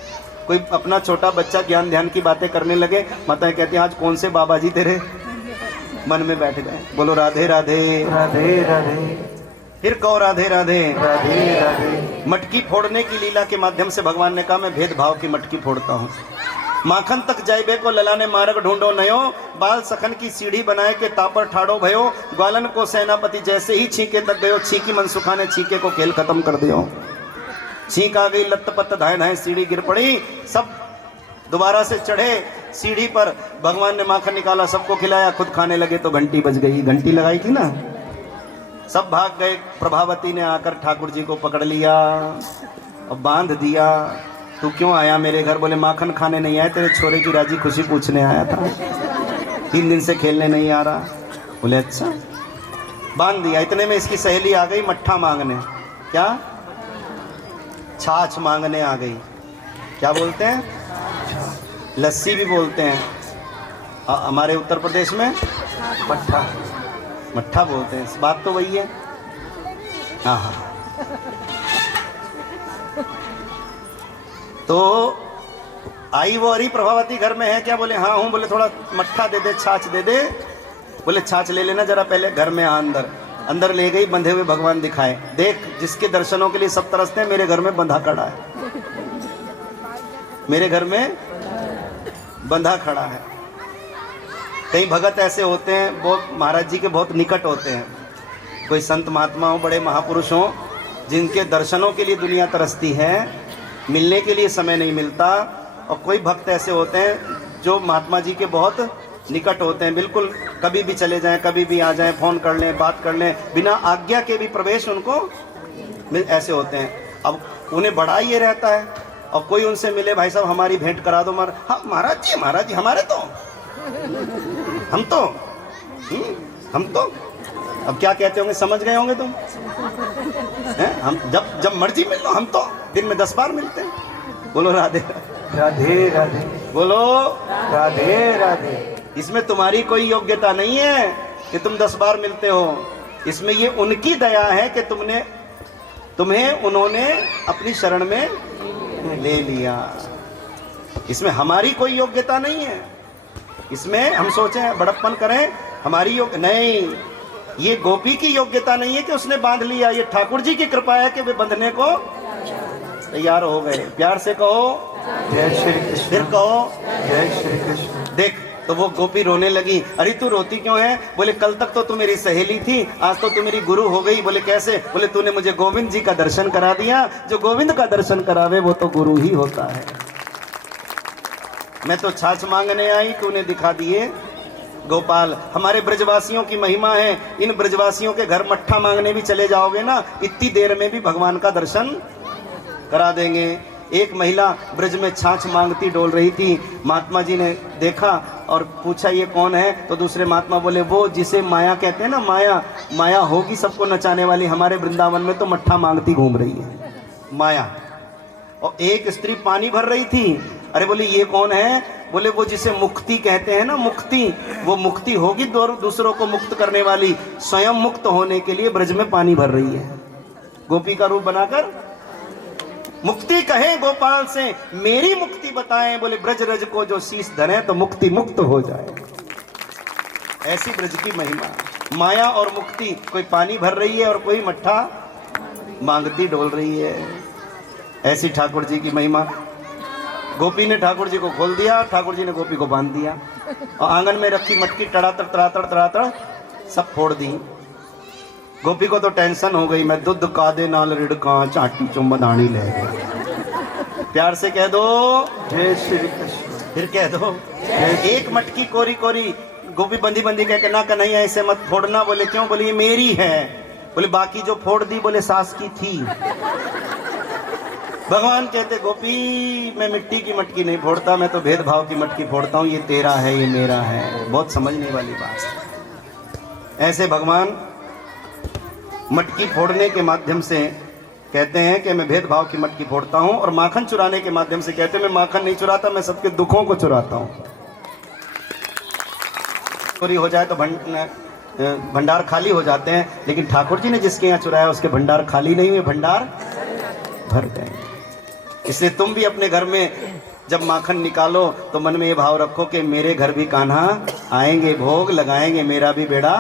कोई अपना छोटा बच्चा ज्ञान ध्यान की बातें करने लगे, माताएं कहती हैं आज कौन से बाबा जी तेरे मन में बैठ गए। बोलो राधे राधे राधे राधे फिर कहो राधे राधे राधे राधे। मटकी फोड़ने की लीला के माध्यम से भगवान ने कहा मैं भेदभाव की मटकी फोड़ता हूँ। माखन तक जाइबे को ललाने मार्ग ढूंढो नयो, बाल सखन की सीढ़ी बनाए के तापर ठाड़ो भयो, ग्वालन को सेनापति जैसे ही छीके तक गयो, छीकी मनसुखा ने छीके को खेल खत्म कर दियो। छींक आ गई लत पत धाय धाय सीढ़ी गिर पड़ी, सब दोबारा से चढ़े सीढ़ी पर। भगवान ने माखन निकाला, सबको खिलाया, खुद खाने लगे तो घंटी बज गई। घंटी लगाई थी ना, सब भाग गए। प्रभावती ने आकर ठाकुर जी को पकड़ लिया और बांध दिया। तू क्यों आया मेरे घर? बोले माखन खाने नहीं आया, तेरे छोरे की राजी खुशी पूछने आया था, 3 दिन से खेलने नहीं आ रहा। बोले अच्छा। बांध दिया। इतने में इसकी सहेली आ गई मट्ठा मांगने। क्या? छाछ मांगने आ गई। क्या बोलते हैं? लस्सी भी बोलते हैं। हमारे उत्तर प्रदेश में मट्ठा मट्ठा बोलते हैं। बात तो वही है। हाँ हाँ। तो आई वो अरी प्रभावती घर में है क्या? बोले हाँ हूँ। बोले थोड़ा मट्ठा दे दे, छाछ दे दे। बोले छाछ ले लेना जरा, पहले घर में आ अंदर। अंदर ले गई, बंधे हुए भगवान दिखाए। देख जिसके दर्शनों के लिए सब तरसते हैं, मेरे घर में बंधा खड़ा है, मेरे घर में बंधा खड़ा है। कई भगत ऐसे होते हैं, बहुत महाराज जी के बहुत निकट होते हैं। कोई संत महात्मा हो, बड़े महापुरुष हो, जिनके दर्शनों के लिए दुनिया तरसती है, मिलने के लिए समय नहीं मिलता। और कोई भक्त ऐसे होते हैं जो महात्मा जी के बहुत निकट होते हैं, बिल्कुल कभी भी चले जाएं, कभी भी आ जाएं, फ़ोन कर लें, बात कर लें, बिना आज्ञा के भी प्रवेश उनको ऐसे होते हैं। अब उन्हें बड़ा ये रहता है, और कोई उनसे मिले, भाई साहब हमारी भेंट करा दो। हाँ महाराज जी हमारे तो हम तो अब क्या कहते होंगे, समझ गए होंगे तुम हैं? हम जब मर्जी मिल लो, हम तो दिन में 10 बार मिलते हैं। बोलो राधे राधे राधे। बोलो राधे राधे। इसमें तुम्हारी कोई योग्यता नहीं है कि तुम 10 बार मिलते हो। इसमें ये उनकी दया है कि तुम्हें उन्होंने अपनी शरण में ले लिया। इसमें हमारी कोई योग्यता नहीं है। इसमें हम सोचें बड़प्पन करें, हमारी नहीं, ये गोपी की योग्यता नहीं है कि उसने बांध लिया। ये ठाकुर जी की कृपा है कि वे बंधने को तैयार हो गए। प्यार से कहो जय श्री कृष्ण। फिर कहो जय श्री कृष्ण। देख तो वो गोपी रोने लगी। अरे तू रोती क्यों है? बोले कल तक तो तू मेरी सहेली थी, आज तो तू मेरी गुरु हो गई। बोले कैसे? बोले तूने मुझे गोविंद जी का दर्शन करा दिया। जो गोविंद का दर्शन करावे वो तो गुरु ही होता है। मैं तो छाछ मांगने आई, तूने दिखा दिए गोपाल। हमारे ब्रजवासियों की महिमा है। इन ब्रजवासियों के घर मट्ठा मांगने भी चले जाओगे ना, इतनी देर में भी भगवान का दर्शन करा देंगे। एक महिला ब्रज में छाछ मांगती डोल रही थी। महात्मा जी ने देखा और पूछा ये कौन है? तो दूसरे महात्मा बोले वो जिसे माया कहते हैं ना, माया होगी सबको नचाने वाली, हमारे वृंदावन में तो मट्ठा मांगती घूम रही है माया। और एक स्त्री पानी भर रही थी। अरे बोले ये कौन है? बोले वो जिसे मुक्ति कहते हैं ना, मुक्ति, वो मुक्ति होगी दूसरों को मुक्त करने वाली, स्वयं मुक्त होने के लिए ब्रज में पानी भर रही है। गोपी का रूप बनाकर मुक्ति कहे गोपाल से, मेरी मुक्ति बताएं। बोले ब्रज रज को जो शीश धरे तो मुक्ति मुक्त हो जाए। ऐसी ब्रज की महिमा, माया और मुक्ति। कोई पानी भर रही है और कोई मट्ठा मांगती डोल रही है। ऐसी ठाकुर जी की महिमा। गोपी ने ठाकुर जी को खोल दिया, ठाकुर जी ने गोपी को बांध दिया और आंगन में रखी मटकी टड़ातड़ तड़ातड़ तड़ातड़ सब फोड़ दी। गोपी को तो टेंशन हो गई, मैं दुध कादे नाल रिड़का चाटी चुम्बदानी ले गई। प्यार से कह दो जय श्री कृष्ण। फिर कह दो एक मटकी कोरी कोरी। गोपी बंदी बंदी कह के ना कन्हैया ऐसे मत फोड़ना। बोले क्यों? बोले ये मेरी है। बोले बाकी जो फोड़ दी बोले सास की थी। भगवान कहते गोपी मैं मिट्टी की मटकी नहीं फोड़ता, मैं तो भेदभाव की मटकी फोड़ता हूँ। ये तेरा है, ये मेरा है। बहुत समझने वाली बात। ऐसे भगवान मटकी फोड़ने के माध्यम से कहते हैं कि मैं भेदभाव की मटकी फोड़ता हूं, और माखन चुराने के माध्यम से कहते हैं मैं माखन नहीं चुराता, मैं सबके दुखों को चुराता हूं। चोरी हो जाए तो भंडार खाली हो जाते हैं, लेकिन ठाकुर जी ने जिसके यहाँ चुराया उसके भंडार खाली नहीं हुए, भंडार भर गए। इसलिए तुम भी अपने घर में जब माखन निकालो तो मन में ये भाव रखो कि मेरे घर भी कान्हा आएंगे, भोग लगाएंगे, मेरा भी बेड़ा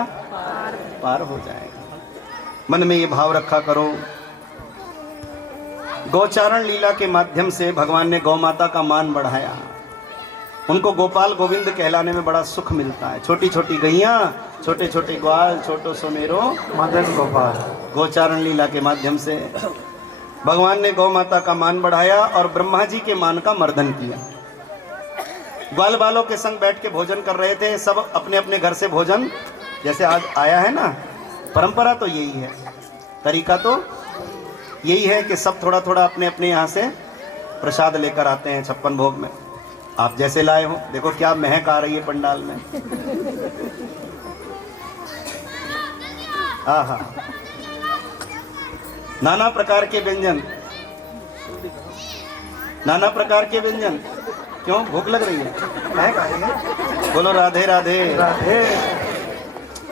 पार हो जाएगा। मन में ये भाव रखा करो। गौचारण लीला के माध्यम से भगवान ने गौ माता का मान बढ़ाया, उनको गोपाल गोविंद कहलाने में बड़ा सुख मिलता है। छोटी छोटी गैया, छोटे छोटे ग्वाल, छोटो सुमेरो मदन गोपाल। गौचारण लीला के माध्यम से भगवान ने गौ माता का मान बढ़ाया और ब्रह्मा जी के मान का मर्दन किया। ग्वाल बालों के संग बैठ के भोजन कर रहे थे, सब अपने अपने घर से भोजन, जैसे आज आया है ना, परंपरा तो यही है, तरीका तो यही है कि सब थोड़ा थोड़ा अपने अपने यहाँ से प्रसाद लेकर आते हैं 56 भोग में। आप जैसे लाए हो, देखो क्या महक आ रही है पंडाल में। आहा, नाना प्रकार के व्यंजन, नाना प्रकार के व्यंजन। क्यों, भूख लग रही है? महक आ रही है। बोलो राधे राधे राधे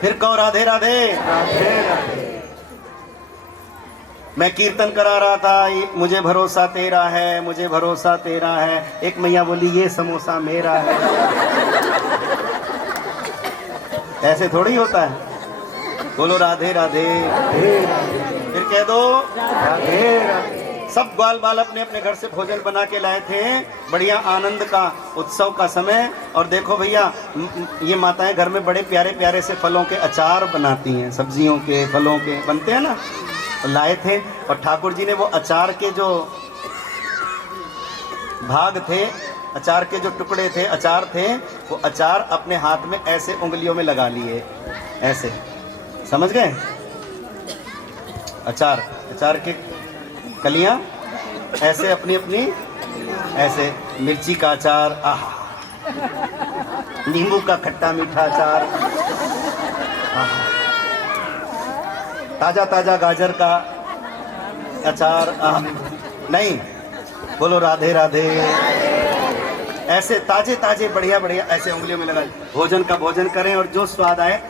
फिर कहो राधे राधे राधे राधे। मैं कीर्तन करा रहा था, मुझे भरोसा तेरा है, मुझे भरोसा तेरा है। एक मैया बोली ये समोसा मेरा है। ऐसे थोड़ी होता है। बोलो राधे राधे फिर कह दो राधे राधे। सब ग्वाल बाल अपने अपने घर से भोजन बना के लाए थे, बढ़िया आनंद का उत्सव का समय। और देखो भैया, ये माताएं घर में बड़े प्यारे प्यारे से फलों के अचार बनाती हैं, सब्जियों के, फलों के बनते हैं ना, लाए थे। और ठाकुर जी ने वो अचार के जो भाग थे, अचार के जो टुकड़े थे, अचार थे, वो अचार अपने हाथ में ऐसे उंगलियों में लगा लिए, ऐसे, समझ गए? अचार, अचार के कलियां ऐसे अपनी अपनी, ऐसे मिर्ची का अचार, आहा, नींबू का खट्टा मीठा अचार, आहा, ताजा ताजा गाजर का अचार, नहीं, बोलो राधे राधे। ऐसे ताजे ताजे बढ़िया बढ़िया ऐसे उंगलियों में लगा, भोजन का भोजन करें और जो स्वाद आए,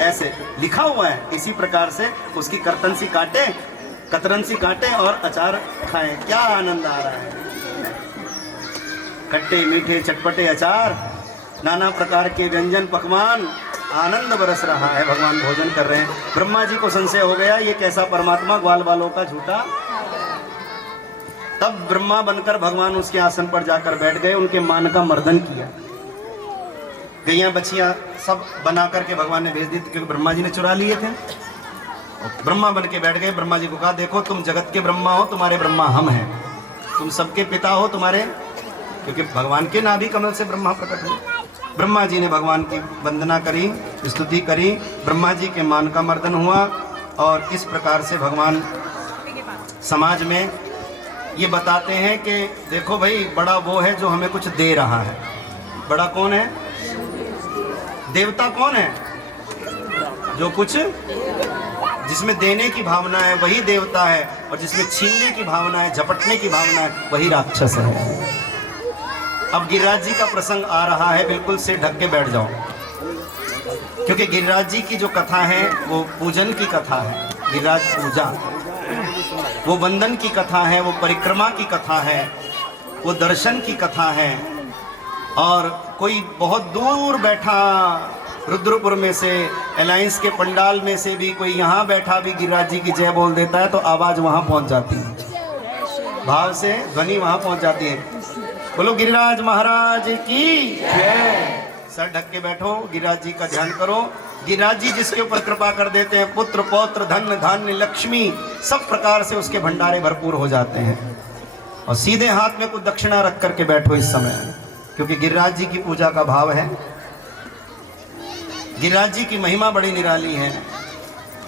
ऐसे लिखा हुआ है, इसी प्रकार से उसकी करतन सी काटे, कतरन सी काटे और अचार खाएं। क्या आनंद आ रहा है। खट्टे मीठे चटपटे अचार, नाना प्रकार के व्यंजन पकवान, आनंद बरस रहा है। भगवान भोजन कर रहे हैं। ब्रह्मा जी को संशय हो गया, ये कैसा परमात्मा, ग्वाल बालों का झूठा। तब ब्रह्मा बनकर भगवान उसके आसन पर जाकर बैठ गए, उनके मान का मर्दन किया। गैया बछियां सब बना करके भगवान ने भेज दी, क्योंकि ब्रह्मा जी ने चुरा लिए थे। ब्रह्मा बन के बैठ गए। ब्रह्मा जी को कहा, देखो तुम जगत के ब्रह्मा हो, तुम्हारे ब्रह्मा हम हैं, तुम सबके पिता हो, तुम्हारे, क्योंकि भगवान के नाभि कमल से ब्रह्मा प्रकट हुए। ब्रह्मा जी ने भगवान की वंदना करी, स्तुति करी, ब्रह्मा जी के मान का मर्दन हुआ। और इस प्रकार से भगवान समाज में ये बताते हैं कि देखो भाई, बड़ा वो है जो हमें कुछ दे रहा है। बड़ा कौन है? देवता कौन है? जो कुछ, जिसमें देने की भावना है वही देवता है, और जिसमें छीनने की भावना है, झपटने की भावना है, वही राक्षस है। अब गिरिराज जी का प्रसंग आ रहा है, बिल्कुल से ढक के बैठ जाओ, क्योंकि गिरिराज जी की जो कथा है वो पूजन की कथा है। गिरिराज पूजा, वो वंदन की कथा है, वो परिक्रमा की कथा है, वो दर्शन की कथा है। और कोई बहुत दूर बैठा रुद्रपुर में से, अलायंस के पंडाल में से भी कोई यहाँ बैठा भी गिरिराज जी की जय बोल देता है तो आवाज़ वहाँ पहुँच जाती है, भाव से ध्वनि वहाँ पहुँच जाती है। बोलो गिरिराज महाराज की जय। सर ढक के बैठो, गिरिराज जी का ध्यान करो। गिरिराज जी जिसके ऊपर कृपा कर देते हैं, पुत्र पौत्र धन धान्य लक्ष्मी सब प्रकार से उसके भंडारे भरपूर हो जाते हैं। और सीधे हाथ में कुछ दक्षिणा रख करके बैठो इस समय, क्योंकि गिरिराज जी की पूजा का भाव है। गिरिराज जी की महिमा बड़ी निराली है।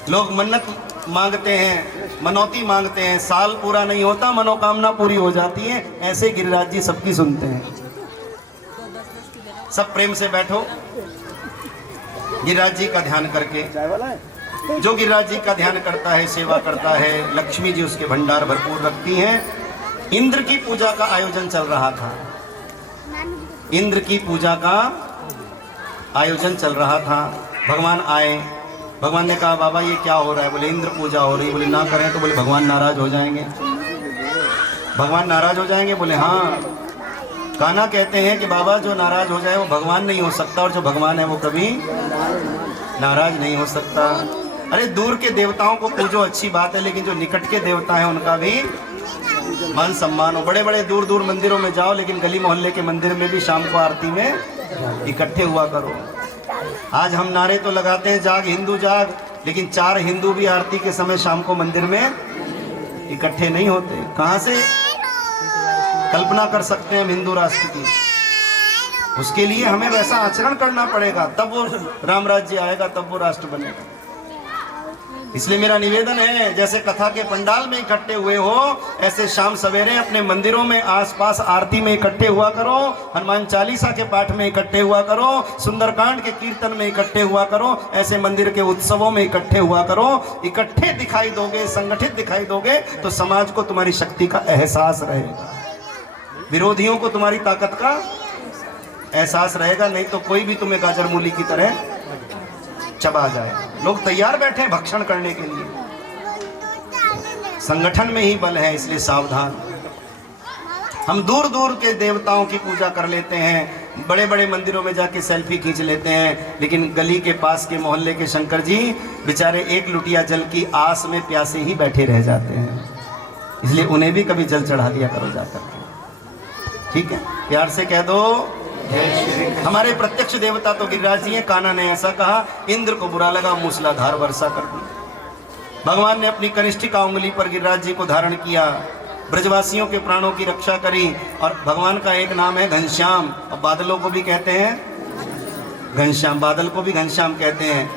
लोग मन्नत मांगते हैं, मनौती मांगते हैं, साल पूरा नहीं होता, मनोकामना पूरी हो जाती है। ऐसे गिरिराज जी सबकी सुनते हैं। सब प्रेम से बैठो गिरिराज जी का ध्यान करके। जो गिरिराज जी का ध्यान करता है, सेवा करता है, लक्ष्मी जी उसके भंडार भरपूर रखती हैं। इंद्र की पूजा का आयोजन चल रहा था। इंद्र की पूजा का आयोजन चल रहा था। भगवान आए, भगवान ने कहा बाबा ये क्या हो रहा है? बोले इंद्र पूजा हो रही है। बोले ना करें तो? बोले भगवान नाराज हो जाएंगे। भगवान नाराज हो जाएंगे? बोले हाँ। कान्हा कहते हैं कि बाबा जो नाराज हो जाए वो भगवान नहीं हो सकता, और जो भगवान है वो कभी नाराज नहीं हो सकता। अरे दूर के देवताओं को पूजो, अच्छी बात है, लेकिन जो निकट के देवता हैं उनका भी मान सम्मान हो। बड़े बड़े दूर दूर मंदिरों में जाओ, लेकिन गली मोहल्ले के मंदिर में भी शाम को आरती में इकट्ठे हुआ करो। आज हम नारे तो लगाते हैं जाग हिंदू जाग, लेकिन 4 हिंदू भी आरती के समय शाम को मंदिर में इकट्ठे नहीं होते। कहां से कल्पना कर सकते हैं हम हिंदू राष्ट्र की? उसके लिए हमें वैसा आचरण करना पड़ेगा, तब वो राम राज्य आएगा, तब वो राष्ट्र बनेगा। इसलिए मेरा निवेदन है, जैसे कथा के पंडाल में इकट्ठे हुए हो, ऐसे शाम सवेरे अपने मंदिरों में आसपास आरती में इकट्ठे हुआ करो, हनुमान चालीसा के पाठ में इकट्ठे हुआ करो, सुंदरकांड के कीर्तन में इकट्ठे हुआ करो, ऐसे मंदिर के उत्सवों में इकट्ठे हुआ करो। इकट्ठे दिखाई दोगे, संगठित दिखाई दोगे, तो समाज को तुम्हारी शक्ति का एहसास रहेगा, विरोधियों को तुम्हारी ताकत का एहसास रहेगा। नहीं तो कोई भी तुम्हें गाजर मूली की तरह चबा जाए। लोग तैयार बैठे हैं भक्षण करने के लिए। संगठन में ही बल है, इसलिए सावधान। हम दूर दूर के देवताओं की पूजा कर लेते हैं, बड़े बड़े मंदिरों में जाके सेल्फी खींच लेते हैं, लेकिन गली के पास के मोहल्ले के शंकर जी बेचारे एक लुटिया जल की आस में प्यासे ही बैठे रह जाते हैं। इसलिए उन्हें भी कभी जल चढ़ा दिया करो जाकर, ठीक है? प्यार से कह दो हमारे प्रत्यक्ष देवता तो गिरिराज जी हैं। कान्हा ने ऐसा कहा, इंद्र को बुरा लगा, मूसलाधार वर्षा कर दी। भगवान ने अपनी कनिष्ठिका उंगली पर गिरिराज जी को धारण किया, ब्रजवासियों के प्राणों की रक्षा करी। और भगवान का एक नाम है घनश्याम, और बादलों को भी कहते हैं घनश्याम, बादल को भी घनश्याम कहते हैं।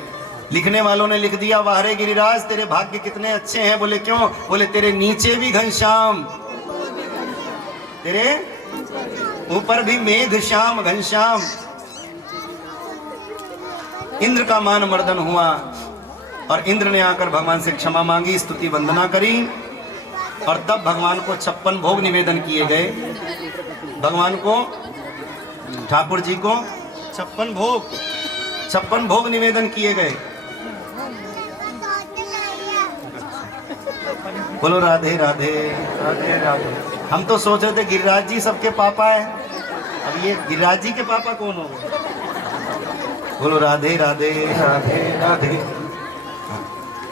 लिखने वालों ने लिख दिया, वाह रे गिरिराज तेरे भाग्य कितने अच्छे हैं। बोले क्यों? बोले तेरे नीचे भी घनश्याम, तेरे ऊपर भी मेघ श्याम घनश्याम। इंद्र का मान मर्दन हुआ, और इंद्र ने आकर भगवान से क्षमा मांगी, स्तुति वंदना करी, और तब भगवान को 56 भोग निवेदन किए गए। भगवान को, ठाकुर जी को 56 भोग निवेदन किए गए। बोलो राधे राधे राधे राधे। हम तो सोच रहे थे गिरिराज जी सबके पापा है, अब ये गिरिराज जी के पापा कौन हो गए? बोलो राधे राधे राधे राधे।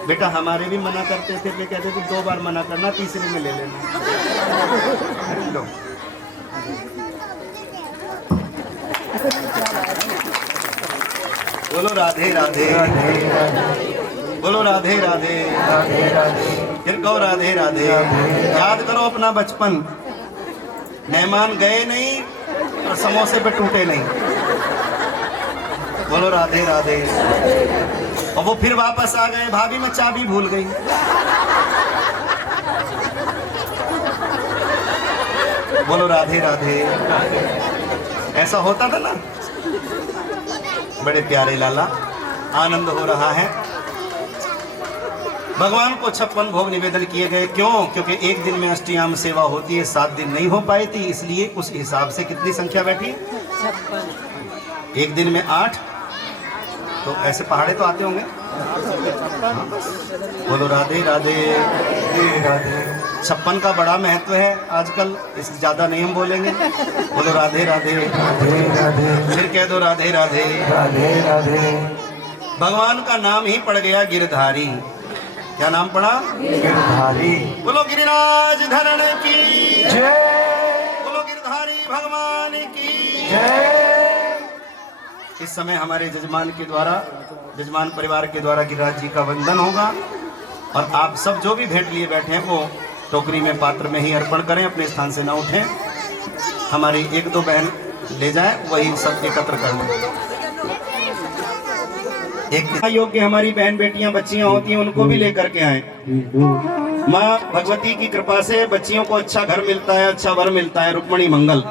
बेटा हमारे भी मना करते थे, वे कहते थे 2 बार मना करना, तीसरे में ले लेना। लो। बोलो राधे राधे बोलो राधे राधे राधे राधे। फिर कहो राधे राधे। याद करो अपना बचपन, मेहमान गए नहीं और समोसे पे टूटे नहीं। बोलो राधे राधे। और वो फिर वापस आ गए, भाभी मैं चाबी भूल गई। बोलो राधे राधे। ऐसा होता था ना। बड़े प्यारे लाला, आनंद हो रहा है। भगवान को 56 भोग निवेदन किए गए। क्यों? क्योंकि एक दिन में अष्टयाम सेवा होती है, 7 दिन नहीं हो पाई थी, इसलिए उस हिसाब से कितनी संख्या बैठी? 56। एक दिन में 8, तो ऐसे पहाड़े तो आते होंगे। बोलो राधे राधे राधे। 56 का बड़ा महत्व है आजकल, इससे ज्यादा नहीं हम बोलेंगे। बोलो राधे राधे राधे राधे। फिर कह दो राधे राधे राधे राधे। भगवान का नाम ही पड़ गया गिरधारी। क्या नाम पड़ा? गिरधारी। बोलो गिरिराज धरण की जय। बोलो गिरधारी भगवान की जय। इस समय हमारे जजमान के द्वारा, जजमान परिवार के द्वारा गिरिराज जी का वंदन होगा, और आप सब जो भी भेंट लिए बैठे हैं वो टोकरी में, पात्र में ही अर्पण करें, अपने स्थान से ना उठें। हमारी 1-2 बहन ले जाएं, वही सब एकत्र कर लें। एक योग्य हमारी बहन बेटियां बच्चियां होती हैं, उनको भी लेकर के आए। माँ भगवती की कृपा से बच्चियों को अच्छा घर मिलता है, अच्छा वर मिलता है। रुक्मणी मंगल।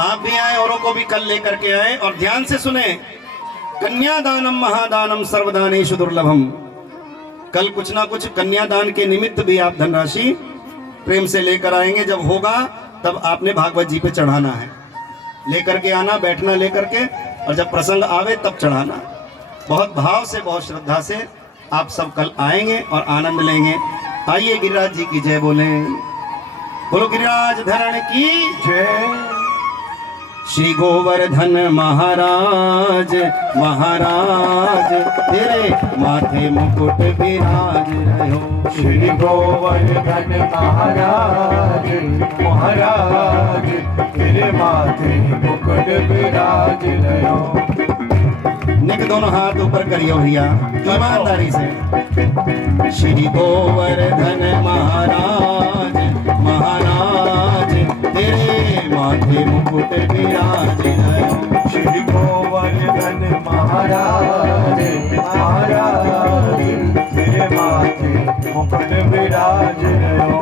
आप भी आए, औरों को भी कल लेकर के आए, और ध्यान से सुने। कन्यादानम महादानम सर्वदानेषु दुर्लभम। कल कुछ ना कुछ कन्यादान के निमित्त भी आप धनराशि प्रेम से लेकर आएंगे। जब होगा तब आपने भागवत जी पे चढ़ाना है, लेकर के आना, बैठना लेकर के, और जब प्रसंग आवे तब चढ़ाना। बहुत भाव से, बहुत श्रद्धा से आप सब कल आएंगे और आनंद लेंगे। आइए गिरिराज जी की जय बोले। बोलो गिरिराज धरण की जय। श्री गोवर्धन महाराज महाराज तेरे माथे मुकुट विराज रहो। श्री गोवर्धन महाराज महाराज तेरे माथे मुकुट विराज रहो। निक दोनों हाथ ऊपर करियो भैया ईमानदारी से। श्री गोवर्धन महाराज महाराज तेरे माथे मुकुट विराज रहो। श्री गोवर्धन महाराज महाराज तेरे माथे मुकुट विराज रहो।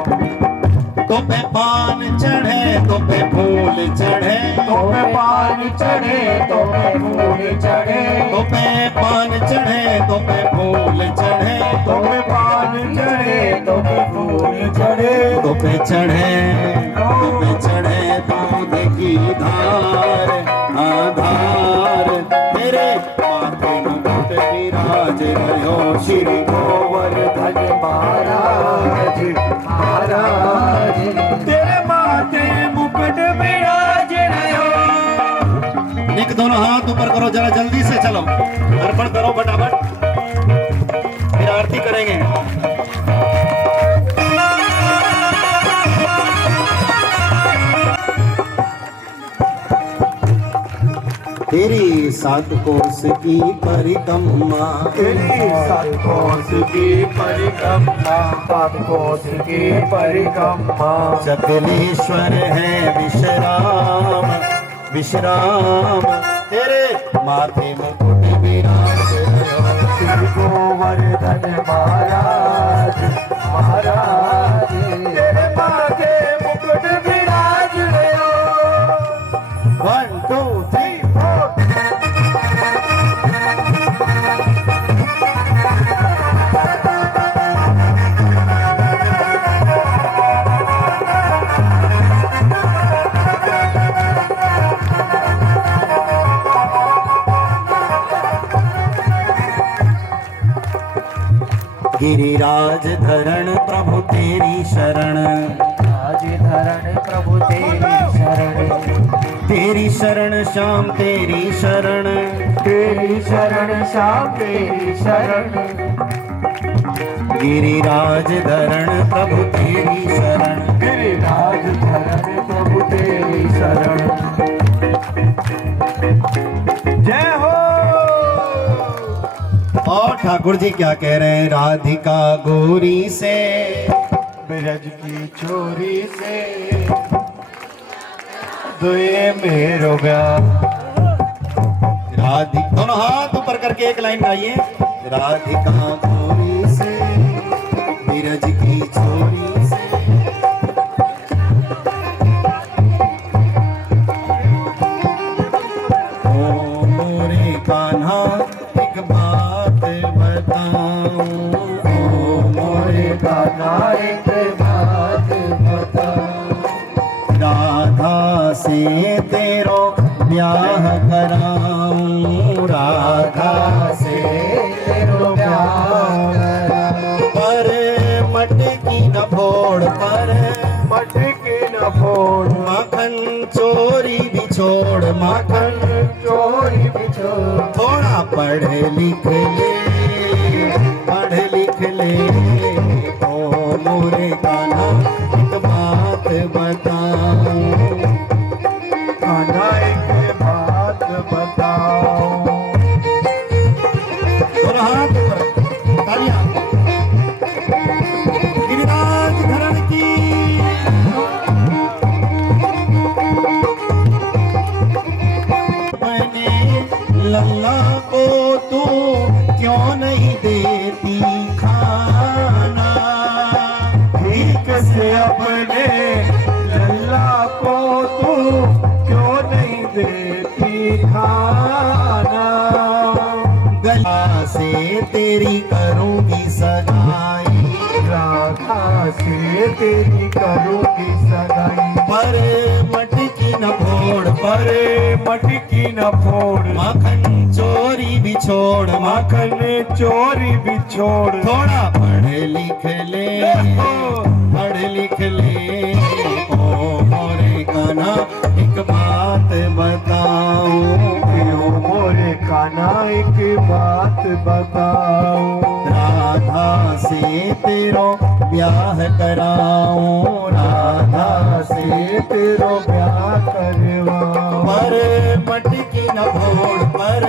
तो पे पान चढ़े तो पे फूल चढ़े, तो पे पान चढ़े तो पे फूल चढ़े, तो पे पान चढ़े तो पे फूल चढ़े, तो पे पान चढ़े तो पे फूल चढ़े, तो पे चढ़े तो पे चढ़े दूध की धार आधार तेरे माथे मुकुट विराज रहो। श्री गोवर्धन महाराज महाराज तेरे माथे मुकुट विराज रहो। निक दोनों हाथ ऊपर करो, जरा जल्दी से चलो, अर्पण करो फटाफट, फिर आरती करेंगे। तेरी सात कोस की परिक्रमा, तेरी सात कोस की परिक्रमा, सात कोस की परिक्रमा, सकलेश्वर है विश्राम विश्राम तेरे माथे मुकुट विराज रहो। श्री गोवर्धन महाराज महाराज तेरे माथे मुकुट विराज रहो। 1 2 3 4 गिरिराज धरण प्रभु तेरी शरण, आज धरण प्रभु तेरी शरण, तेरी शरण श्याम तेरी शरण, तेरी शरण श्याम तेरी शरण, गिरिराज धरण प्रभु तेरी शरण। गिरिराज धरण प्रभु तेरी शरण। जय हो। और ठाकुर जी क्या कह रहे हैं? राधिका गोरी से ब्रज की चोरी से दुए मेरो ब्याह। राधिका, दोनों हाथ ऊपर करके एक लाइन गाइए। राधिका गोरी से ब्रज की चोरी से, ओ मोरे कान्हा एक बात बताऊं, ओ मोरे गाना एक बात बताऊं, राधा से तेरो ब्याह कराऊं, राधा से तेरो प्यार पर मटकी न फोड़, पर मटकी न फोड़, माखन चोरी बिछोड़, माखन चोरी बिछोड़, थोड़ा पढ़ लिख ले, पढ़ लिख ले, ओ मोरे कान्हा एक बात बताऊं, गाना एक बात बताऊं। दोनों हाथ ऊपर, तालियां। गिरिराज धरण की लल्ला को तू क्यों नहीं देती खाना, भीख करूंगी सगाई, राधा से तेरी करूंगी सगाई। पर मटकी न फोड़, पर मटकी न फोड़, माखन चोरी बिछोड़, माखन चोरी बिछोड़। थोड़ा पढ़ लिख ले, पढ़ लिख ले, ओ मोरे कान्हा एक बात बताऊं, ओ मोरे कान्हा एक बात बताओ। राधा से तेरो ब्याह कराऊं, राधा से तेरो ब्याह करवाओ। पर मटकी न फोड़, पर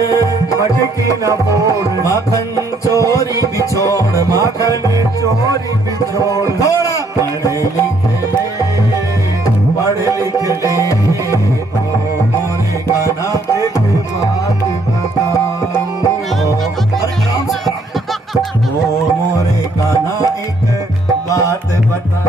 मटकी न फोड़, माखन चोरी बिछोड़, माखन चोरी बिछोड़। थोड़ा पढ़ लिख ले, पढ़ लिख ले, ओ मोरे कान्हा एक बात बताओ। अरे आराम से, ओ मोरे कान्हा एक बात बता।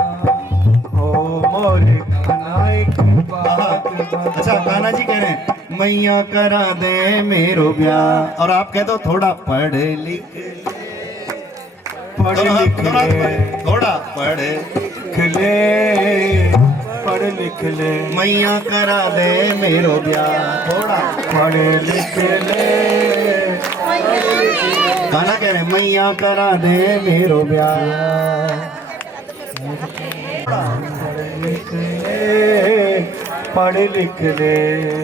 ओ मोरे कान्हा एक बात बताओ। अच्छा कान्हा जी कह रहे हैं मैया करा दे मेरो ब्याह, और आप कह दो थोड़ा पढ़ लिख ले, पढ़ लिख ले, थोड़ा पढ़ लिख ले, पढ़ लिख ले, मैया करा दे मेरो ब्याह, थोड़ा पढ़ लिख ले। कान्हा कह रहे हैं मैया करा दे मेरो ब्याह। पढ़ लिख ले।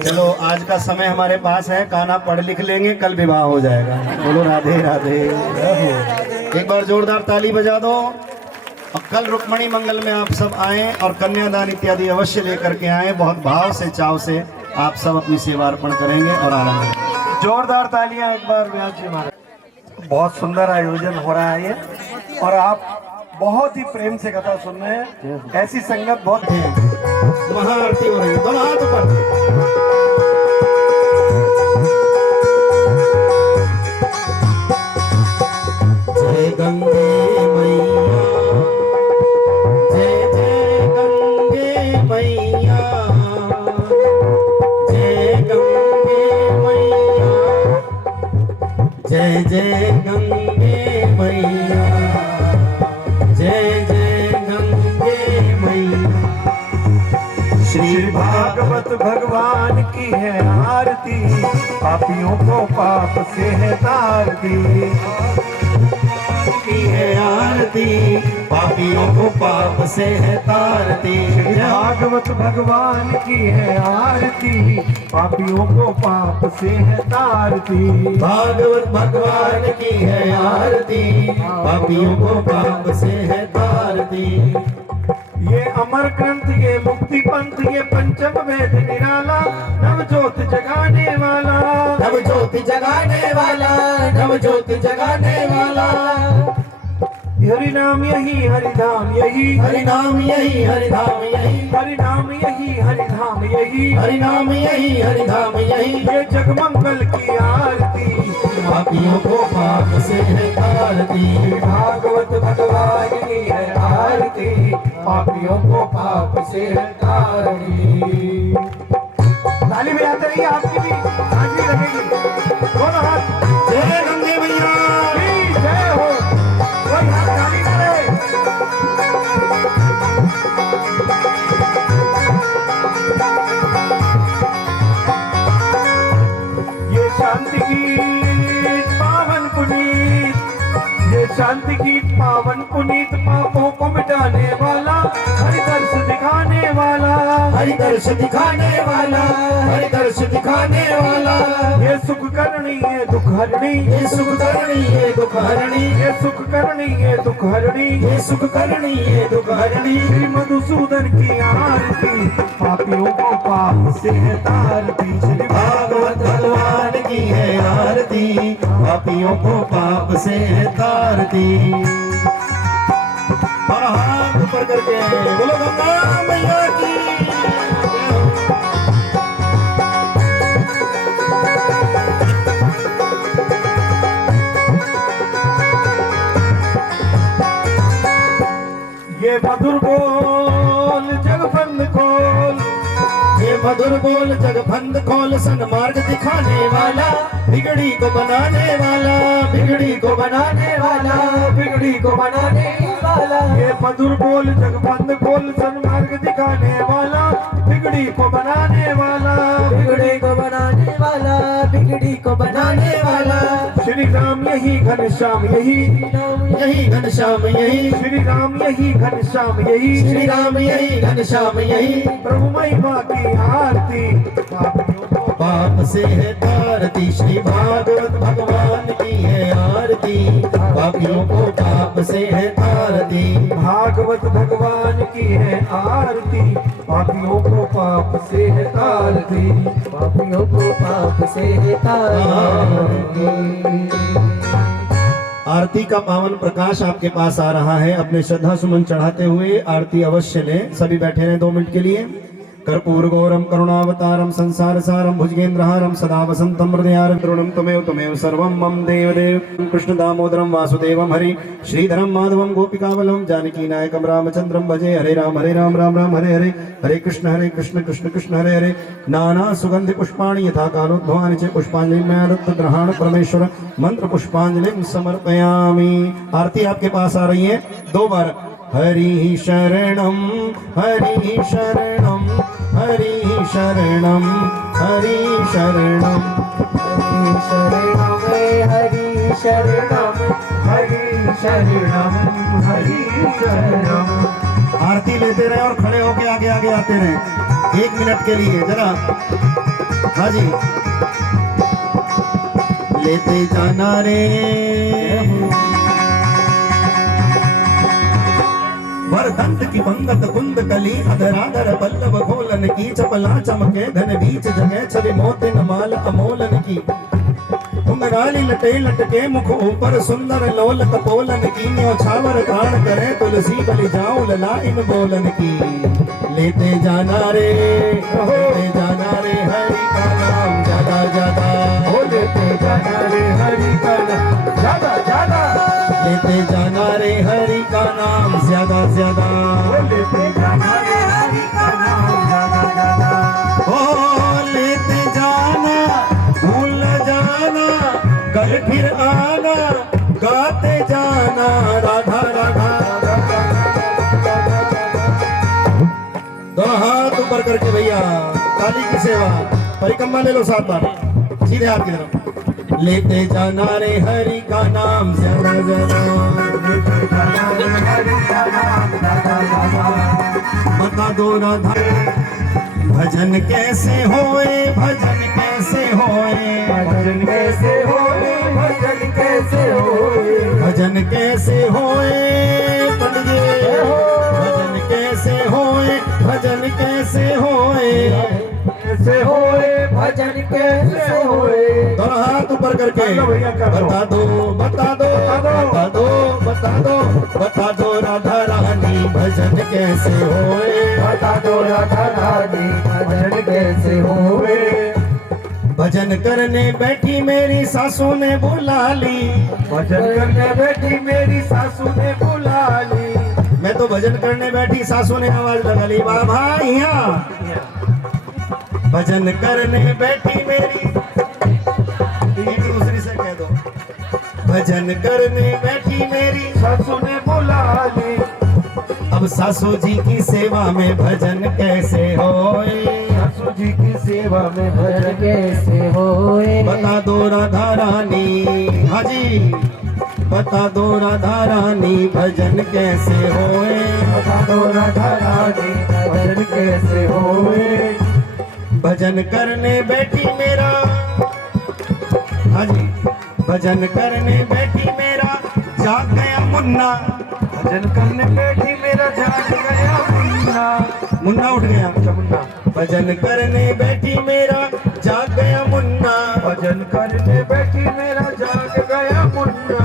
चलो आज का समय हमारे पास है, कान्हा पढ़ लिख लेंगे, कल विवाह हो जाएगा। बोलो राधे राधे। एक बार जोरदार ताली बजा दो। और कल रुक्मणी मंगल में आप सब आए और कन्यादान इत्यादि अवश्य लेकर के आए। बहुत भाव से चाव से आप सब अपनी सेवा अर्पण करेंगे और आनंद लेंगे। जोरदार तालियां एक बार व्यास जी महाराज। बहुत सुंदर आयोजन हो रहा है ये, और आप बहुत ही प्रेम से कथा सुन रहे हैं। ऐसी संगत बहुत महाआरती हो रही है, दोनों हाथ ऊपर। जय गंगे मैया, जय जय गंगे मैया, जय गंगे मैया, जय जय गंगे मैया, जय जय गंगे मैया। श्री भागवत भगवान की है आरती, पापियों को पाप से है तारती। की है आरती, पापियों को पाप से है तारती। भागवत भगवान की है आरती, पापियों को पाप से है तारती। भागवत भगवान की है आरती, पापियों को पाप से है तारती। ये अमर ग्रंथ, ये मुक्ति पंथ, ये पंचम वेद निराला, नव ज्योत जगाने वाला, नव ज्योति जगाने वाला, नव ज्योति जगाने वाला। हरि नाम यही, हरि धाम यही, हरि नाम यही, हरि धाम यही, हरि नाम यही, हरि धाम यही, हरि नाम यही, हरि धाम यही। ये जगमंगल की आरती, पापियों को पाप से है तारती। भागवत भगवान की है आरती, पापियों को पाप से है तारती। ताली बजाते रहिए, आपकी भी हाजिरी लगेगी। दोनों हाथ जय गंगे मैया की जय हो। कोई हाथ खाली ना रहे। ये शांति गीत पावन पुनीत, ये शांति गीत पावन पुनीत, पापों को मिटाने वाला, हरि दर्श दिखाने वाला, हरि दर्श दिखाने वाला, हरि दर्श दिखाने वाला। ये सुख करणी, ये दुख हरणी, ये सुख करणी, ये दुख हरणी, ये सुख करणी, ये दुख हरणी, ये सुख करणी, ये दुख हरणी। श्री मधुसूदन की आरती, पापियों को पाप से है तारती। श्री भागवत भगवान की है आरती, पापियों को पाप से है तारती। और हाथ ऊपर करके बोलो गंगा मैया की। ये मधुर बोल जगबंद खोल, ये मधुर बोल जगबंद खोल सन्मार्ग दिखाने वाला, बिगड़ी को बनाने वाला, बिगड़ी को बनाने वाला, बिगड़ी को बनाने वाला। ये मधुर बोल जगबंद खोल सन्मार्ग दिखाने वाला, बिगड़ी को बनाने वाला, बिगड़ी को बनाने वाला, बिगड़ी को बनाने वाला। श्री राम यही घनश्याम यही, यही घनश्याम यही, श्री राम यही घनश्याम यही, श्री राम यही घनश्याम यही, प्रभु महिमा की आरती पापियों को पाप से है तारती, श्री भागवत भगवान की है आरती, पापियों को पाप से है तारती, भागवत भगवान की है आरती, पापियों को पाप से है तारती, पापियों को पाप से है तारती। आरती का पावन प्रकाश आपके पास आ रहा है। अपने श्रद्धा सुमन चढ़ाते हुए आरती अवश्य लें। सभी बैठे रहें 2 मिनट के लिए। कर्पूर गौरम करुणावतारम संसार सारम भुजगेंद्रहारम सदा वसंतम हृदयारं तरुणं तमेव सर्वं मम देवदेव कृष्ण दामोदरम वासुदेवम हरि श्रीधरम माधवम गोपिकावलम जानकी नायकम रामचंद्रम भजे हरे राम राम राम हरे हरे, हरे कृष्ण कृष्ण कृष्ण हरे हरे। नाना सुगंधि पुष्पाणि यथा कालोद्भवानि च पुष्पांजलि मैं दत्त ग्रहण परमेश्वर मंत्र पुष्पांजलि समर्पयामि। आरती आपके पास आ रही है 2 बार। हरि शरणम हरि शरणम हरि शरणम हरि शरणम हरि शरणम हरि शरणम हरि शरणम हरि शरणम। आरती लेते रहे और खड़े होके आगे आगे आते रहे 1 मिनट के लिए जरा। हाँ जी, लेते जाना रे वरदंत की पंगत कुंद कली, अधराधर पल्लव घोलन की, चपला चमके धन बीच जगह छवि मोतिन माल अमोलन की, उंगराली लटे लटके मुख ऊपर सुंदर लोल कपोलन की, न्योछावर प्राण करे तुलसी बलि जाऊं ललाइन बोलन की। लेते जाना रे हरि का नाम ज्यादा ज्यादा, लेते जाना रे हरि का नाम ज्यादा ज्यादा, लेते जाना रे हरि का नाम ज्यादा ज्यादा, लेते जाना रे हरि का नाम ज्यादा ज्यादा। ओ लेते जाना भूल जाना कल फिर आना, गाते जाना राधा राधा। दोनों हाथ ऊपर करके भैया काली की सेवा, परिक्रमा ले लो 7 बार सीधे हाथ की तरफ। लेते जाना रे हरि का नाम ज्यादा ज्यादा, लेते जाना रे हरि का नाम ज्यादा ज्यादा। बता दो राधा भजन कैसे होए, भजन कैसे होए, भजन कैसे होए, भजन कैसे होए, भजन कैसे होए पंडित जी, भजन कैसे होए, भजन कैसे होए, कैसे होए, भजन कैसे होए। दोनों हाथ ऊपर करके बता दो बता दो बता दो बता दो बता दो राधा रानी भजन कैसे होए, बता दो राधा रानी भजन कैसे होए। भजन करने बैठी मेरी सासू ने बुला ली, भजन करने बैठी मेरी सासू ने बुला ली। मैं तो भजन करने बैठी सासू ने आवाज लगा ली, बाबा यहाँ भजन करने बैठी मेरी, दूसरी से कह दो, भजन करने बैठी मेरी सासू ने बुला ली। अब सासू जी की सेवा में भजन कैसे होए, सासू जी की सेवा में भजन कैसे होए। बता दो राधा रानी, हाँ जी बता दो राधा रानी भजन कैसे होए, बता दो राधा रानी भजन कैसे होए। भजन करने बैठी मेरा, हाँ जी भजन करने बैठी मेरा जाग गया मुन्ना, भजन करने बैठी मेरा जाग गया मुन्ना। मुन्ना उठ गया, मुन्ना भजन करने बैठी मेरा जाग गया मुन्ना, भजन करने बैठी मेरा जाग गया मुन्ना।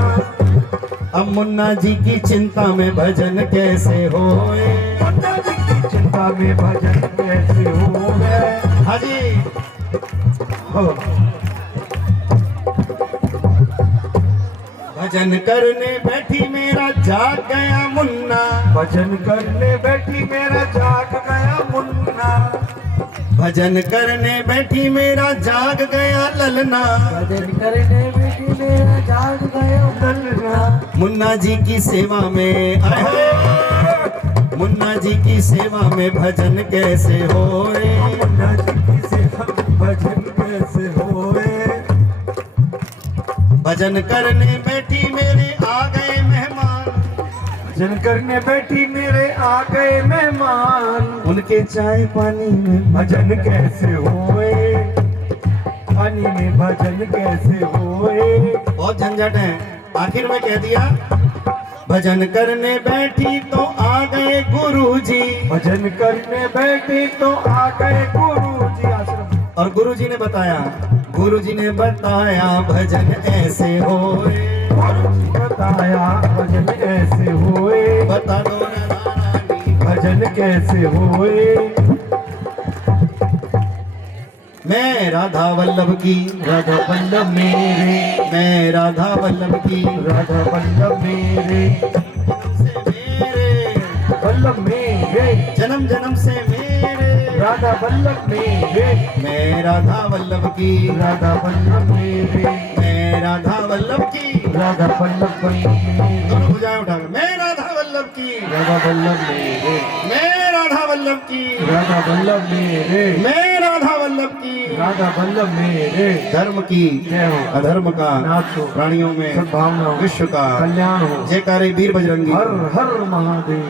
अब मुन्ना जी की चिंता में भजन कैसे होए, मुन्ना जी की चिंता में भजन कैसे होए। हाँ जी हो। भजन करने बैठी मेरा जाग गया मुन्ना, भजन करने बैठी मेरा जाग गया मुन्ना। भजन करने बैठी मेरा जाग गया ललना, भजन करने बैठी मेरा जाग गया ललना। मुन्ना जी की सेवा में आए, मुन्ना जी की सेवा में भजन कैसे होए, मुन्ना जी की सेवा में भजन कैसे होए। भजन करने बैठी मेरे आ गए मेहमान, भजन करने बैठी मेरे आ गए मेहमान। उनके चाय पानी में भजन कैसे होए, पानी में भजन कैसे होए। बहुत झंझट है, आखिर में कह दिया भजन करने बैठी तो आ गए गुरुजी, भजन करने बैठी तो आ गए गुरुजी आश्रम। और गुरुजी ने बताया, गुरुजी ने बताया भजन ऐसे होए, बताया भजन ऐसे होए। बता दो ना रानी भजन कैसे होए। मैं राधा वल्लभ की, राधा वल्लभ मेरे, मैं राधा वल्लभ की, राधा वल्लभ मेरे, से मेरे वल्लभ मेरे, जन्म जन्म से मेरे, राधा वल्लभ मेरे, मैं राधा वल्लभ की, राधा वल्लभ मेरे, मैं राधा वल्लभ की, राधा वल्लभ मेरे, दोनों भुजाएं उठाकर मैं राधा वल्लभ की, राधा वल्लभ मेरे, मैं राधा वल्लभ की, राधा वल्लभ मेरे, मैं राधा वल्लभ की। राधा वल्लभ मेरे। धर्म की, जय हो, अधर्म का, नाथ हो, प्राणियों में सद्भावना हो, विश्व का कल्याण हो। जयकारे वीर बजरंगी। हर हर महादेव।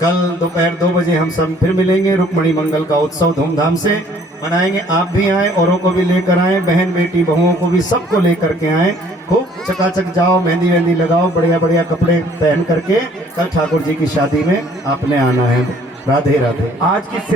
कल दोपहर 2 बजे हम सब फिर मिलेंगे। रुक्मणी मंगल का उत्सव धूमधाम से मनाएंगे। आप भी आए, औरों को भी लेकर आए, बहन बेटी बहुओं को भी सबको लेकर के आए। खूब चकाचक जाओ, मेहंदी वेहंदी लगाओ, बढ़िया बढ़िया कपड़े पहन करके। कल ठाकुर जी की शादी में आपने आना है। राधे राधे। आज की सेवा